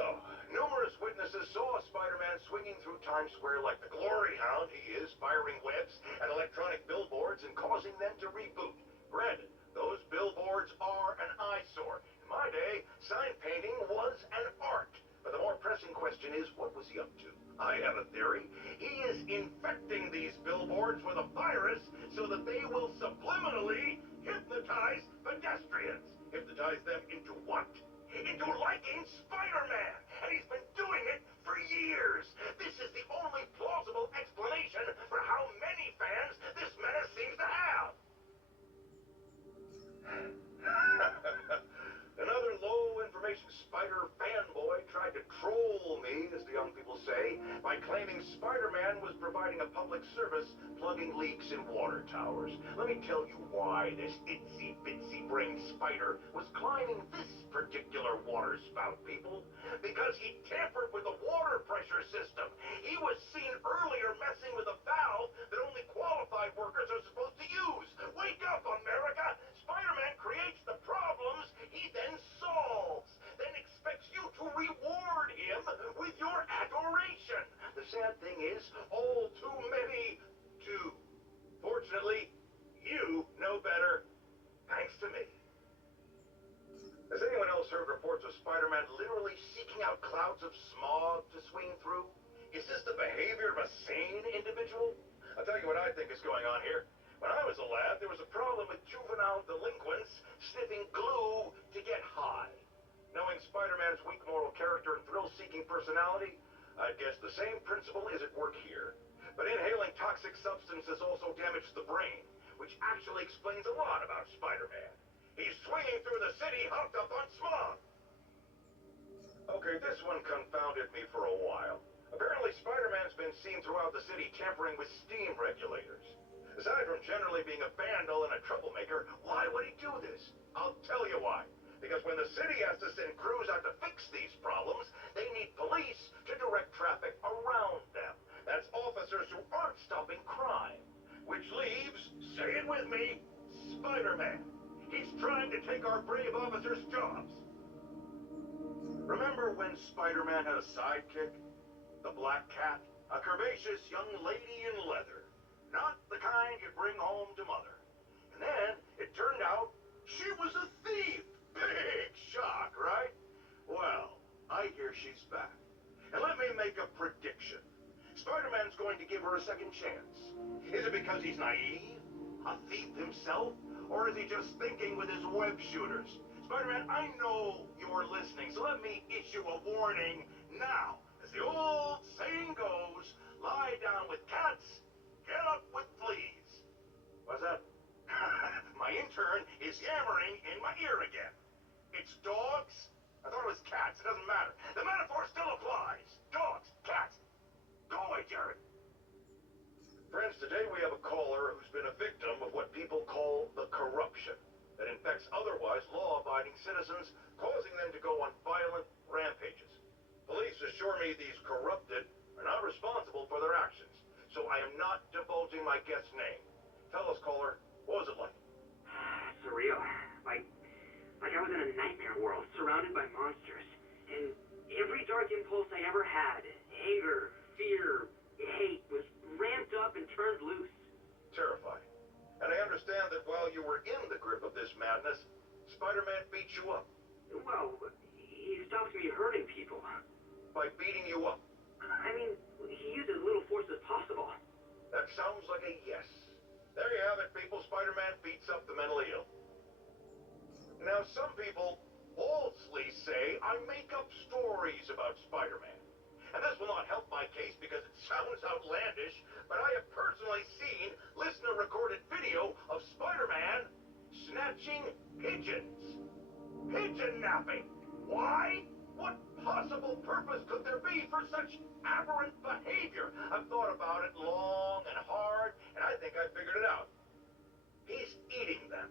numerous witnesses saw Spider-Man swinging through Times Square like the glory hound he is, firing webs at electronic billboards and causing them to reboot. Granted, those billboards are an eyesore. In my day, sign painting was an art. But the more pressing question is, what was he up to? I have a theory. He is infecting these billboards with a virus so that they will subliminally hypnotize pedestrians. Hypnotize them into what? Into liking Spider-Man! And he's been doing it for years! This is the only plausible explanation for how many fans this menace seems to have! Another low-information spider fanboy tried to troll me, as the young people say, by claiming Spider-Man was providing a public service plugging leaks in water towers. Let me tell you why this itsy-bitsy-brained spider was climbing this particular water spout, people. Because he tampered with the water pressure system. He was seen earlier messing with a valve that only qualified workers are supposed to use. Wake up, America! Spider-Man creates the problems he then solves, then expects you to reward him with your adoration. The sad thing is, all too many do. Fortunately, you know better, thanks to me. Has anyone else heard reports of Spider-Man literally seeking out clouds of smog to swing through? Is this the behavior of a sane individual? I'll tell you what I think is going on here. When I was a lad, there was a problem with juvenile delinquents sniffing glue to get high. Knowing Spider-Man's weak moral character and thrill-seeking personality, I guess the same principle is at work here. But inhaling toxic substances also damages the brain, which actually explains a lot about Spider-Man. He's swinging through the city hopped up on smog. Okay, this one confounded me for a while. Apparently, Spider-Man's been seen throughout the city tampering with steam regulators. Aside from generally being a vandal and a troublemaker, why would he do this? I'll tell you why. Because when the city has to send crews out to fix these problems, they need police to direct traffic around them. That's officers who aren't stopping crime. Which leaves, say it with me, Spider-Man. He's trying to take our brave officers' jobs. Remember when Spider-Man had a sidekick? The Black Cat? A curvaceous young lady in leather. Not the kind you bring home to mother. And then, it turned out, she was a thief! Big shock, right? Well, I hear she's back. And let me make a prediction. Spider-Man's going to give her a second chance. Is it because he's naive? A thief himself? Or is he just thinking with his web shooters? Spider-Man, I know you're listening, so let me issue a warning now. As the old saying goes, lie down with cats, get up with fleas. What's that? My intern is yammering in my ear again. It's dogs? I thought it was cats. It doesn't matter. The metaphor still applies. Dogs, cats. Go away, Jared. Friends, today we have a caller who's been a victim of what people call the corruption that infects otherwise law-abiding citizens, causing them to go on violent rampages. Police assure me these corrupted are not responsible for their actions, so I am not divulging my guest's name. Tell us, caller, what was it like? Surreal. Like I was in a nightmare world, surrounded by monsters. And every dark impulse I ever had, anger, fear, hate, was ramped up and turned loose. Terrifying. And I understand that while you were in the grip of this madness, Spider-Man beat you up. Well, he stopped me hurting people. By beating you up. I mean, he used as little force as possible. That sounds like a yes. There you have it, people. Spider-Man beats up the mentally ill. Now, some people falsely say I make up stories about Spider-Man. And this will not help my case because it sounds outlandish, but I have personally seen listener-recorded video of Spider-Man snatching pigeons. Pigeon napping. Why? What possible purpose could there be for such aberrant behavior? I've thought about it long and hard, and I think I figured it out. He's eating them.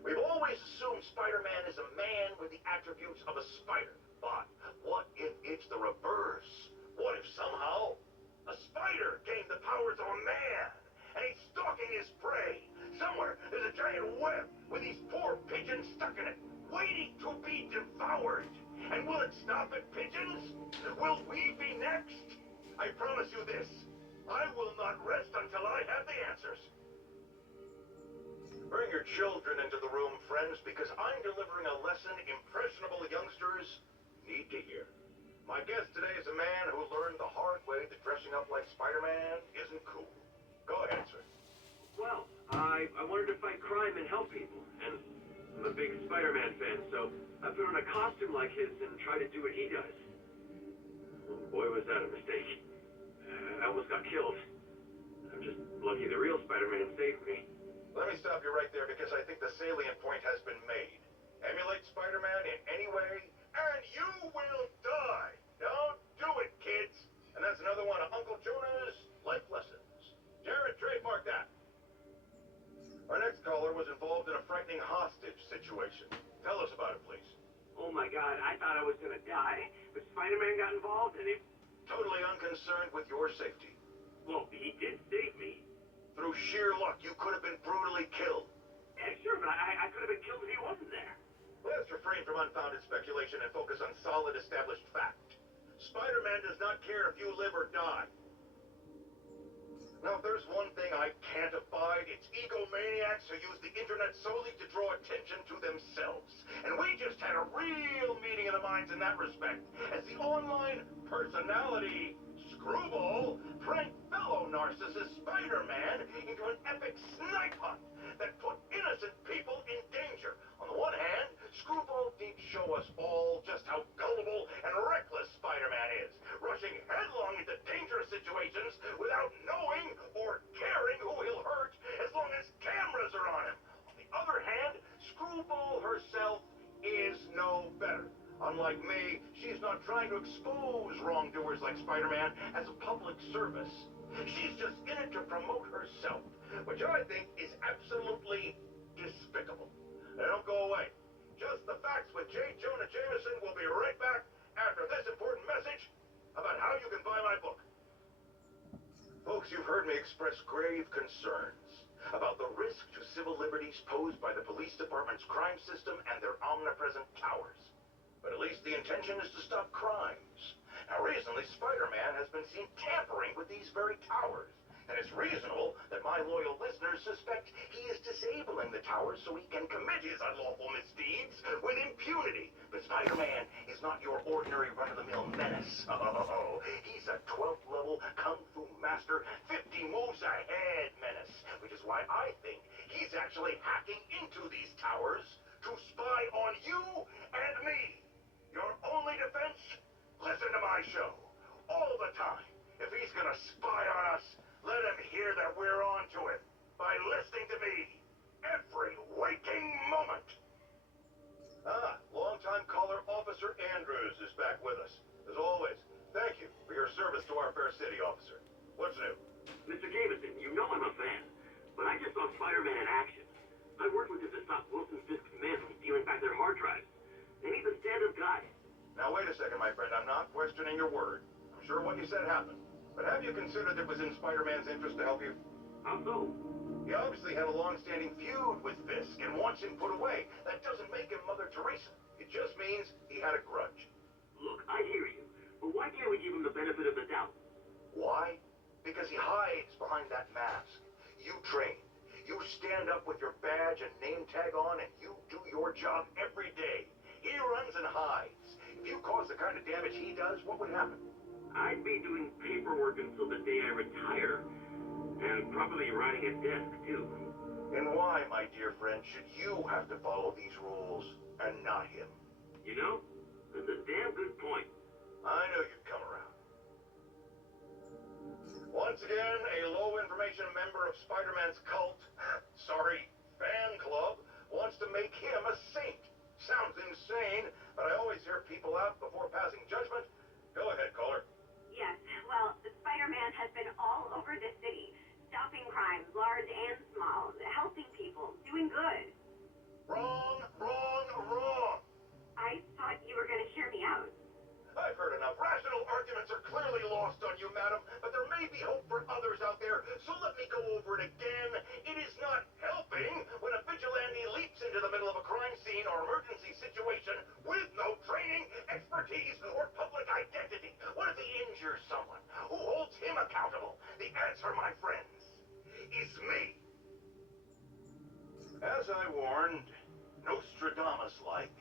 We've always assumed Spider-Man is a man with the attributes of a spider. But what if it's the reverse? What if somehow a spider gained the powers of a man, and he's stalking his prey? Somewhere there's a giant web with these poor pigeons stuck in it, waiting to be devoured. And will it stop at pigeons? Will we be next? I promise you this. I will not rest until I have the answers. Bring your children into the room, friends, because I'm delivering a lesson impressionable youngsters need to hear. My guest today is a man who learned the hard way that dressing up like Spider-Man isn't cool. Go ahead, sir. Well, I wanted to fight crime and help people, and I'm a big Spider-Man fan, so I put on a costume like his and try to do what he does. Oh, boy, was that a mistake. I almost got killed. I'm just lucky the real Spider-Man saved me. Let me stop you right there because I think the salient point has been made. Emulate Spider-Man in any way, and you will die. Don't do it, kids. And that's another one of Uncle Jonah's life lessons. Jared, trademark that. Our next caller was involved in a frightening hostage situation. Tell us about it, please. Oh my God, I thought I was gonna die, but Spider-Man got involved and it... Totally unconcerned with your safety. Well, he did save me. Through sheer luck, you could have been brutally killed. Yeah, sure, but I could have been killed if he wasn't there. Let's refrain from unfounded speculation and focus on solid established fact. Spider-Man does not care if you live or die. Now, if there's one thing I can't abide, it's egomaniacs who use the internet solely to draw attention to themselves. And we just had a real meeting of the minds in that respect, as the online personality Screwball pranked fellow narcissist Spider-Man into an epic snipe hunt that put innocent people in danger. On the one hand, Screwball did show us all just how gullible and reckless Spider-Man is, rushing headlong into dangerous situations without knowing or caring who he'll hurt as long as cameras are on him. On the other hand, Screwball herself is no better. Unlike me, she's not trying to expose wrongdoers like Spider-Man as a public service. She's just in it to promote herself, which I think is absolutely despicable. Now don't go away. Just the Facts with J. Jonah Jameson will be right back after this important message about how you can buy my book. Folks, you've heard me express grave concerns about the risk to civil liberties posed by the police department's crime system and their omnipresent towers. But at least the intention is to stop crimes. Now, recently, Spider-Man has been seen tampering with these very towers. And it's reasonable that my loyal listeners suspect he is disabling the towers so he can commit his unlawful misdeeds with impunity. But Spider-Man is not your ordinary run-of-the-mill menace. Oh, he's a 12th level Kung Fu master, 50 moves ahead menace. Which is why I think he's actually hacking into these towers to spy on you and me. Your only defense? Listen to my show. All the time. If he's gonna spy on us, let him hear that we're on to it by listening to me every waking moment. Longtime caller Officer Andrews is back with us. As always, thank you for your service to our fair city, officer. What's new? Mr. Jameson, you know I'm a fan, but I just saw Spider-Man in action. I worked with him to stop Wilson Fisk's men from stealing back their hard drives. And he's a stand-up guy. Now, wait a second, my friend. I'm not questioning your word. I'm sure what you said happened. But have you considered it was in Spider-Man's interest to help you? How so? He obviously had a long-standing feud with Fisk and wants him put away. That doesn't make him Mother Teresa. It just means he had a grudge. Look, I hear you, but why can't we give him the benefit of the doubt? Why? Because he hides behind that mask. You train. You stand up with your badge and name tag on, and you do your job every day. He runs and hides. If you cause the kind of damage he does, what would happen? I'd be doing paperwork until the day I retire. And probably running a desk, too. And why, my dear friend, should you have to follow these rules and not him? You know, that's a damn good point. I knew you'd come around. Once again, a low-information member of Spider-Man's cult, fan club, wants to make him a saint. Sounds insane, but I always hear people out before passing judgment? Go ahead, caller. Yes, well, Spider-Man has been all over the city, stopping crimes, large and small, helping people, doing good. Wrong, wrong, wrong. I thought you were going to hear me out. I've heard enough. Rational arguments are clearly lost on you, madam, but there may be hope for others out there, so let me go over it again. It is not helping when a vigilante leaps into the middle of a crime scene or emergency situation with no training, expertise, or public identity. What if he injures someone? Who holds him accountable? The answer, my friends, is me. As I warned, Nostradamus-like,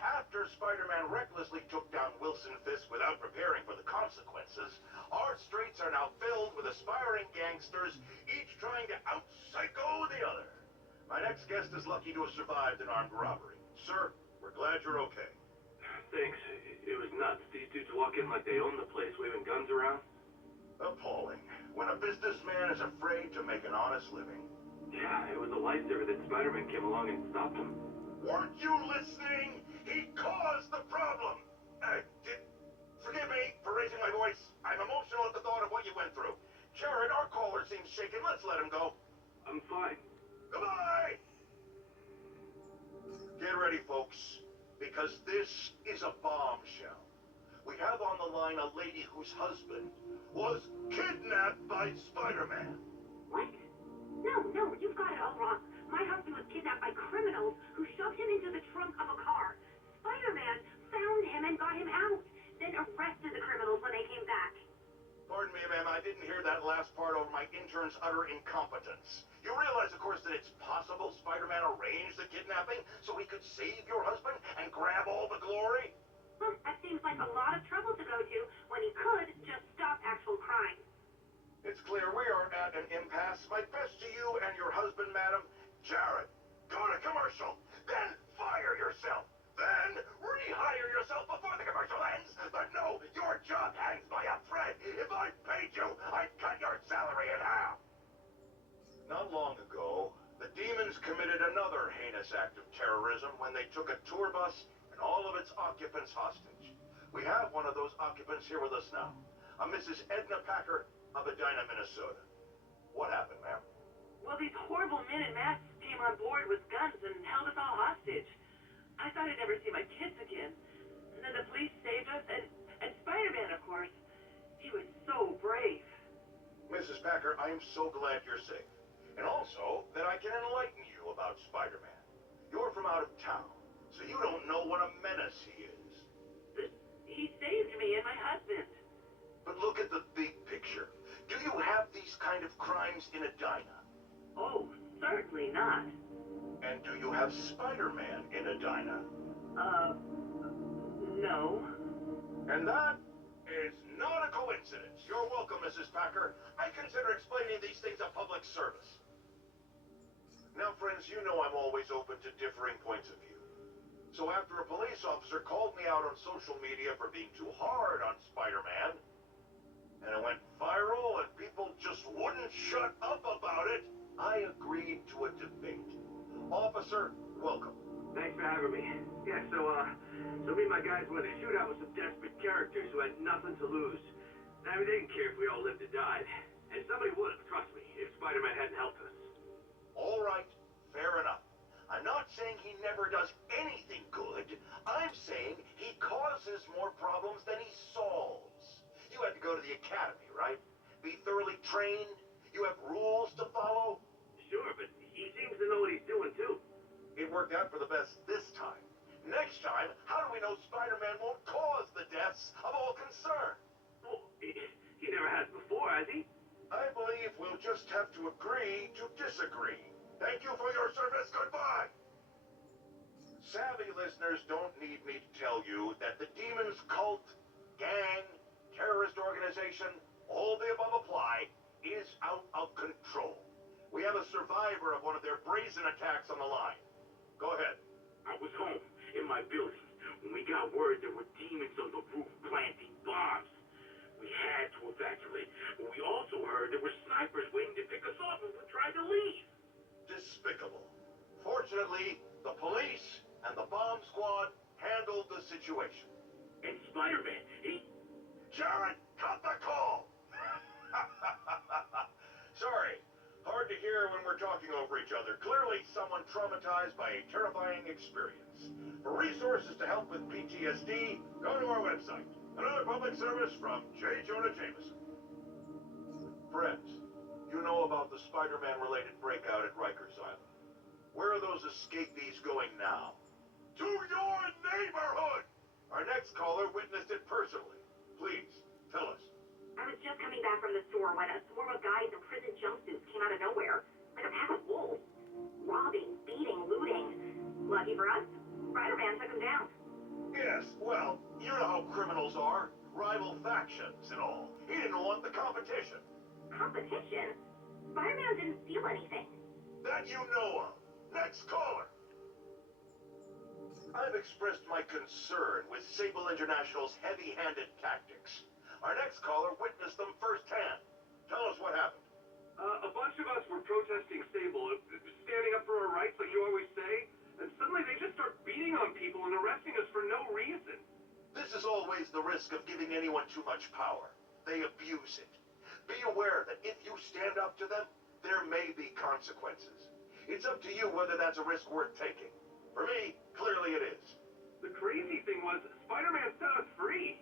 after Spider-Man recklessly took down Wilson Fisk without preparing for the consequences, our streets are now filled with aspiring gangsters, each trying to out-psycho the other. My next guest is lucky to have survived an armed robbery. Sir, we're glad you're okay. Thanks. It was nuts. These dudes walk in like they own the place, waving guns around. Appalling. When a businessman is afraid to make an honest living. Yeah, it was a lifesaver that Spider-Man came along and stopped him. Weren't you listening? He caused the problem. Forgive me for raising my voice. I'm emotional at the thought of what you went through. Jared, our caller seems shaken. Let's let him go. I'm fine. Goodbye! Get ready, folks, because this is a bombshell. We have on the line a lady whose husband was kidnapped by Spider-Man. What? No, you've got it all wrong. My husband was kidnapped by criminals who shoved him into the trunk of a car. Spider-Man found him and got him out, then arrested the criminals when they came back. Pardon me, ma'am, I didn't hear that last part over my intern's utter incompetence. You realize, of course, that it's possible Spider-Man arranged the kidnapping so he could save your husband and grab all the glory? That seems like a lot of trouble to go to when he could just stop actual crime. It's clear we are at an impasse. My best to you and your husband, madam. Jared, go to commercial, then fire yourself, then rehire yourself before the commercial ends. But no, your job hangs by a thread. If I paid you, I'd cut your salary in half. Not long ago, the Demons committed another heinous act of terrorism when they took a tour bus and all of its occupants hostage. We have one of those occupants here with us now, a Mrs. Edna Packer of Edina, Minnesota. What happened, ma'am? Well, these horrible men in masks came on board with guns and held us all hostage. I thought I'd never see my kids again. And then the police saved us, and Spider-Man, of course. He was so brave. Mrs. Packer, I am so glad you're safe. And also that I can enlighten you about Spider-Man. You're from out of town, so you don't know what a menace he is. He saved me and my husband. But look at the big picture. Do you have these kind of crimes in Edina? Oh, certainly not. And do you have Spider-Man in Edina? No. And that is not a coincidence. You're welcome, Mrs. Packer. I consider explaining these things a public service. Now, friends, you know I'm always open to differing points of view. So after a police officer called me out on social media for being too hard on Spider-Man, and it went viral and people just wouldn't shut up about it, I agreed to a debate. Officer, welcome. Thanks for having me. Yeah, so me and my guys went in a shootout with some desperate characters who had nothing to lose. I mean, they didn't care if we all lived or died. And somebody would have, trust me, if Spider-Man hadn't helped us. All right, fair enough. I'm not saying he never does anything good. I'm saying he causes more problems than he solves. You had to go to the academy, right? Be thoroughly trained. You have rules to follow. Sure, but he seems to know what he's doing, too. It worked out for the best this time. Next time, how do we know Spider-Man won't cause the deaths of all concerned? Well, he never has before, has he? I believe we'll just have to agree to disagree. Thank you for your service. Goodbye. Savvy listeners don't need me to tell you that the Demon's cult, gang, terrorist organization, all the above apply, is out of control. We have a survivor of one of their brazen attacks on the line. Go ahead. I was home in my building when we got word there were demons on the roof planting bombs. We had to evacuate, but we also heard there were snipers waiting to pick us off if we tried to leave. Despicable. Fortunately, the police and the bomb squad handled the situation. And Spider-Man, Jared, cut the call! Sorry. Hard to hear when we're talking over each other. Clearly someone traumatized by a terrifying experience. For resources to help with PTSD, go to our website. Another public service from J. Jonah Jameson. Friends, you know about the Spider-Man related breakout at Rikers Island. Where are those escapees going now? To your neighborhood! Our next caller witnessed it personally. Please, tell us. I was just coming back from the store when a swarm of guys in prison jumpsuits came out of nowhere, like a pack of wolves. Robbing, beating, looting. Lucky for us, Spider-Man took them down. Yes, well, you know how criminals are. Rival factions and all. He didn't want the competition. Competition? Spider-Man didn't steal anything. That you know of. Next caller. I've expressed my concern with Sable International's heavy-handed tactics. Our next caller witnessed them firsthand. Tell us what happened. a bunch of us were protesting Sable, standing up for our rights like you always say, and suddenly they just start beating on people and arresting us for no reason. This is always the risk of giving anyone too much power. They abuse it. Be aware that if you stand up to them, there may be consequences. It's up to you whether that's a risk worth taking. For me, clearly it is. The crazy thing was, Spider-Man set us free.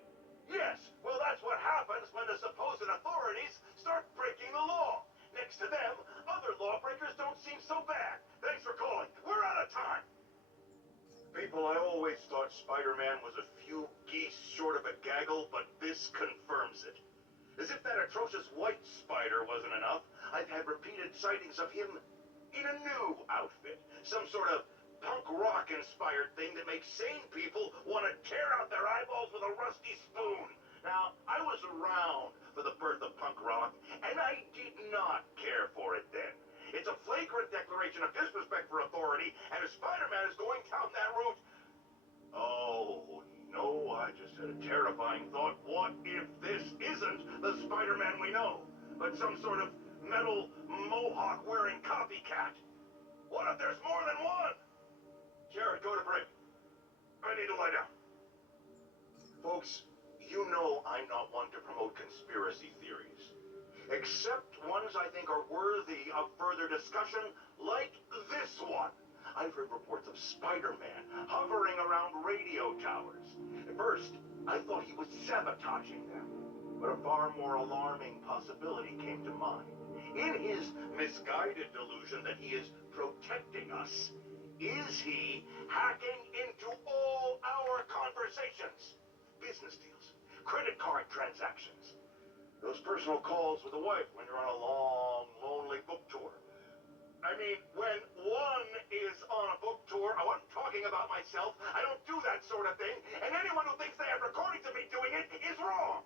Yes, well that's what happens when the supposed authorities start breaking the law. Next to them, other lawbreakers don't seem so bad. Thanks for calling. We're out of time. People, I always thought Spider-Man was a few geese short of a gaggle, but this confirms it. As if that atrocious white spider wasn't enough, I've had repeated sightings of him in a new outfit. Some sort of punk rock inspired thing that makes sane people want to tear out their eyeballs with a rusty spoon. Now, I was around for the birth of punk rock, and I did not care for it then. It's a flagrant declaration of disrespect for authority, and if Spider-Man is going down that route... Oh, no, I just had a terrifying thought. What if this isn't the Spider-Man we know, but some sort of metal mohawk-wearing copycat? What if there's more than one? Jared, go to break. I need to lie down. Folks, you know I'm not one to promote conspiracy theories. Except ones I think are worthy of further discussion, like this one. I've heard reports of Spider-Man hovering around radio towers. At first, I thought he was sabotaging them. But a far more alarming possibility came to mind. In his misguided delusion that he is protecting us, is he hacking into all our conversations? Business deals, credit card transactions, those personal calls with the wife when you're on a long, lonely book tour. I mean, when one is on a book tour, I wasn't talking about myself. I don't do that sort of thing, and anyone who thinks they have recordings of me doing it is wrong.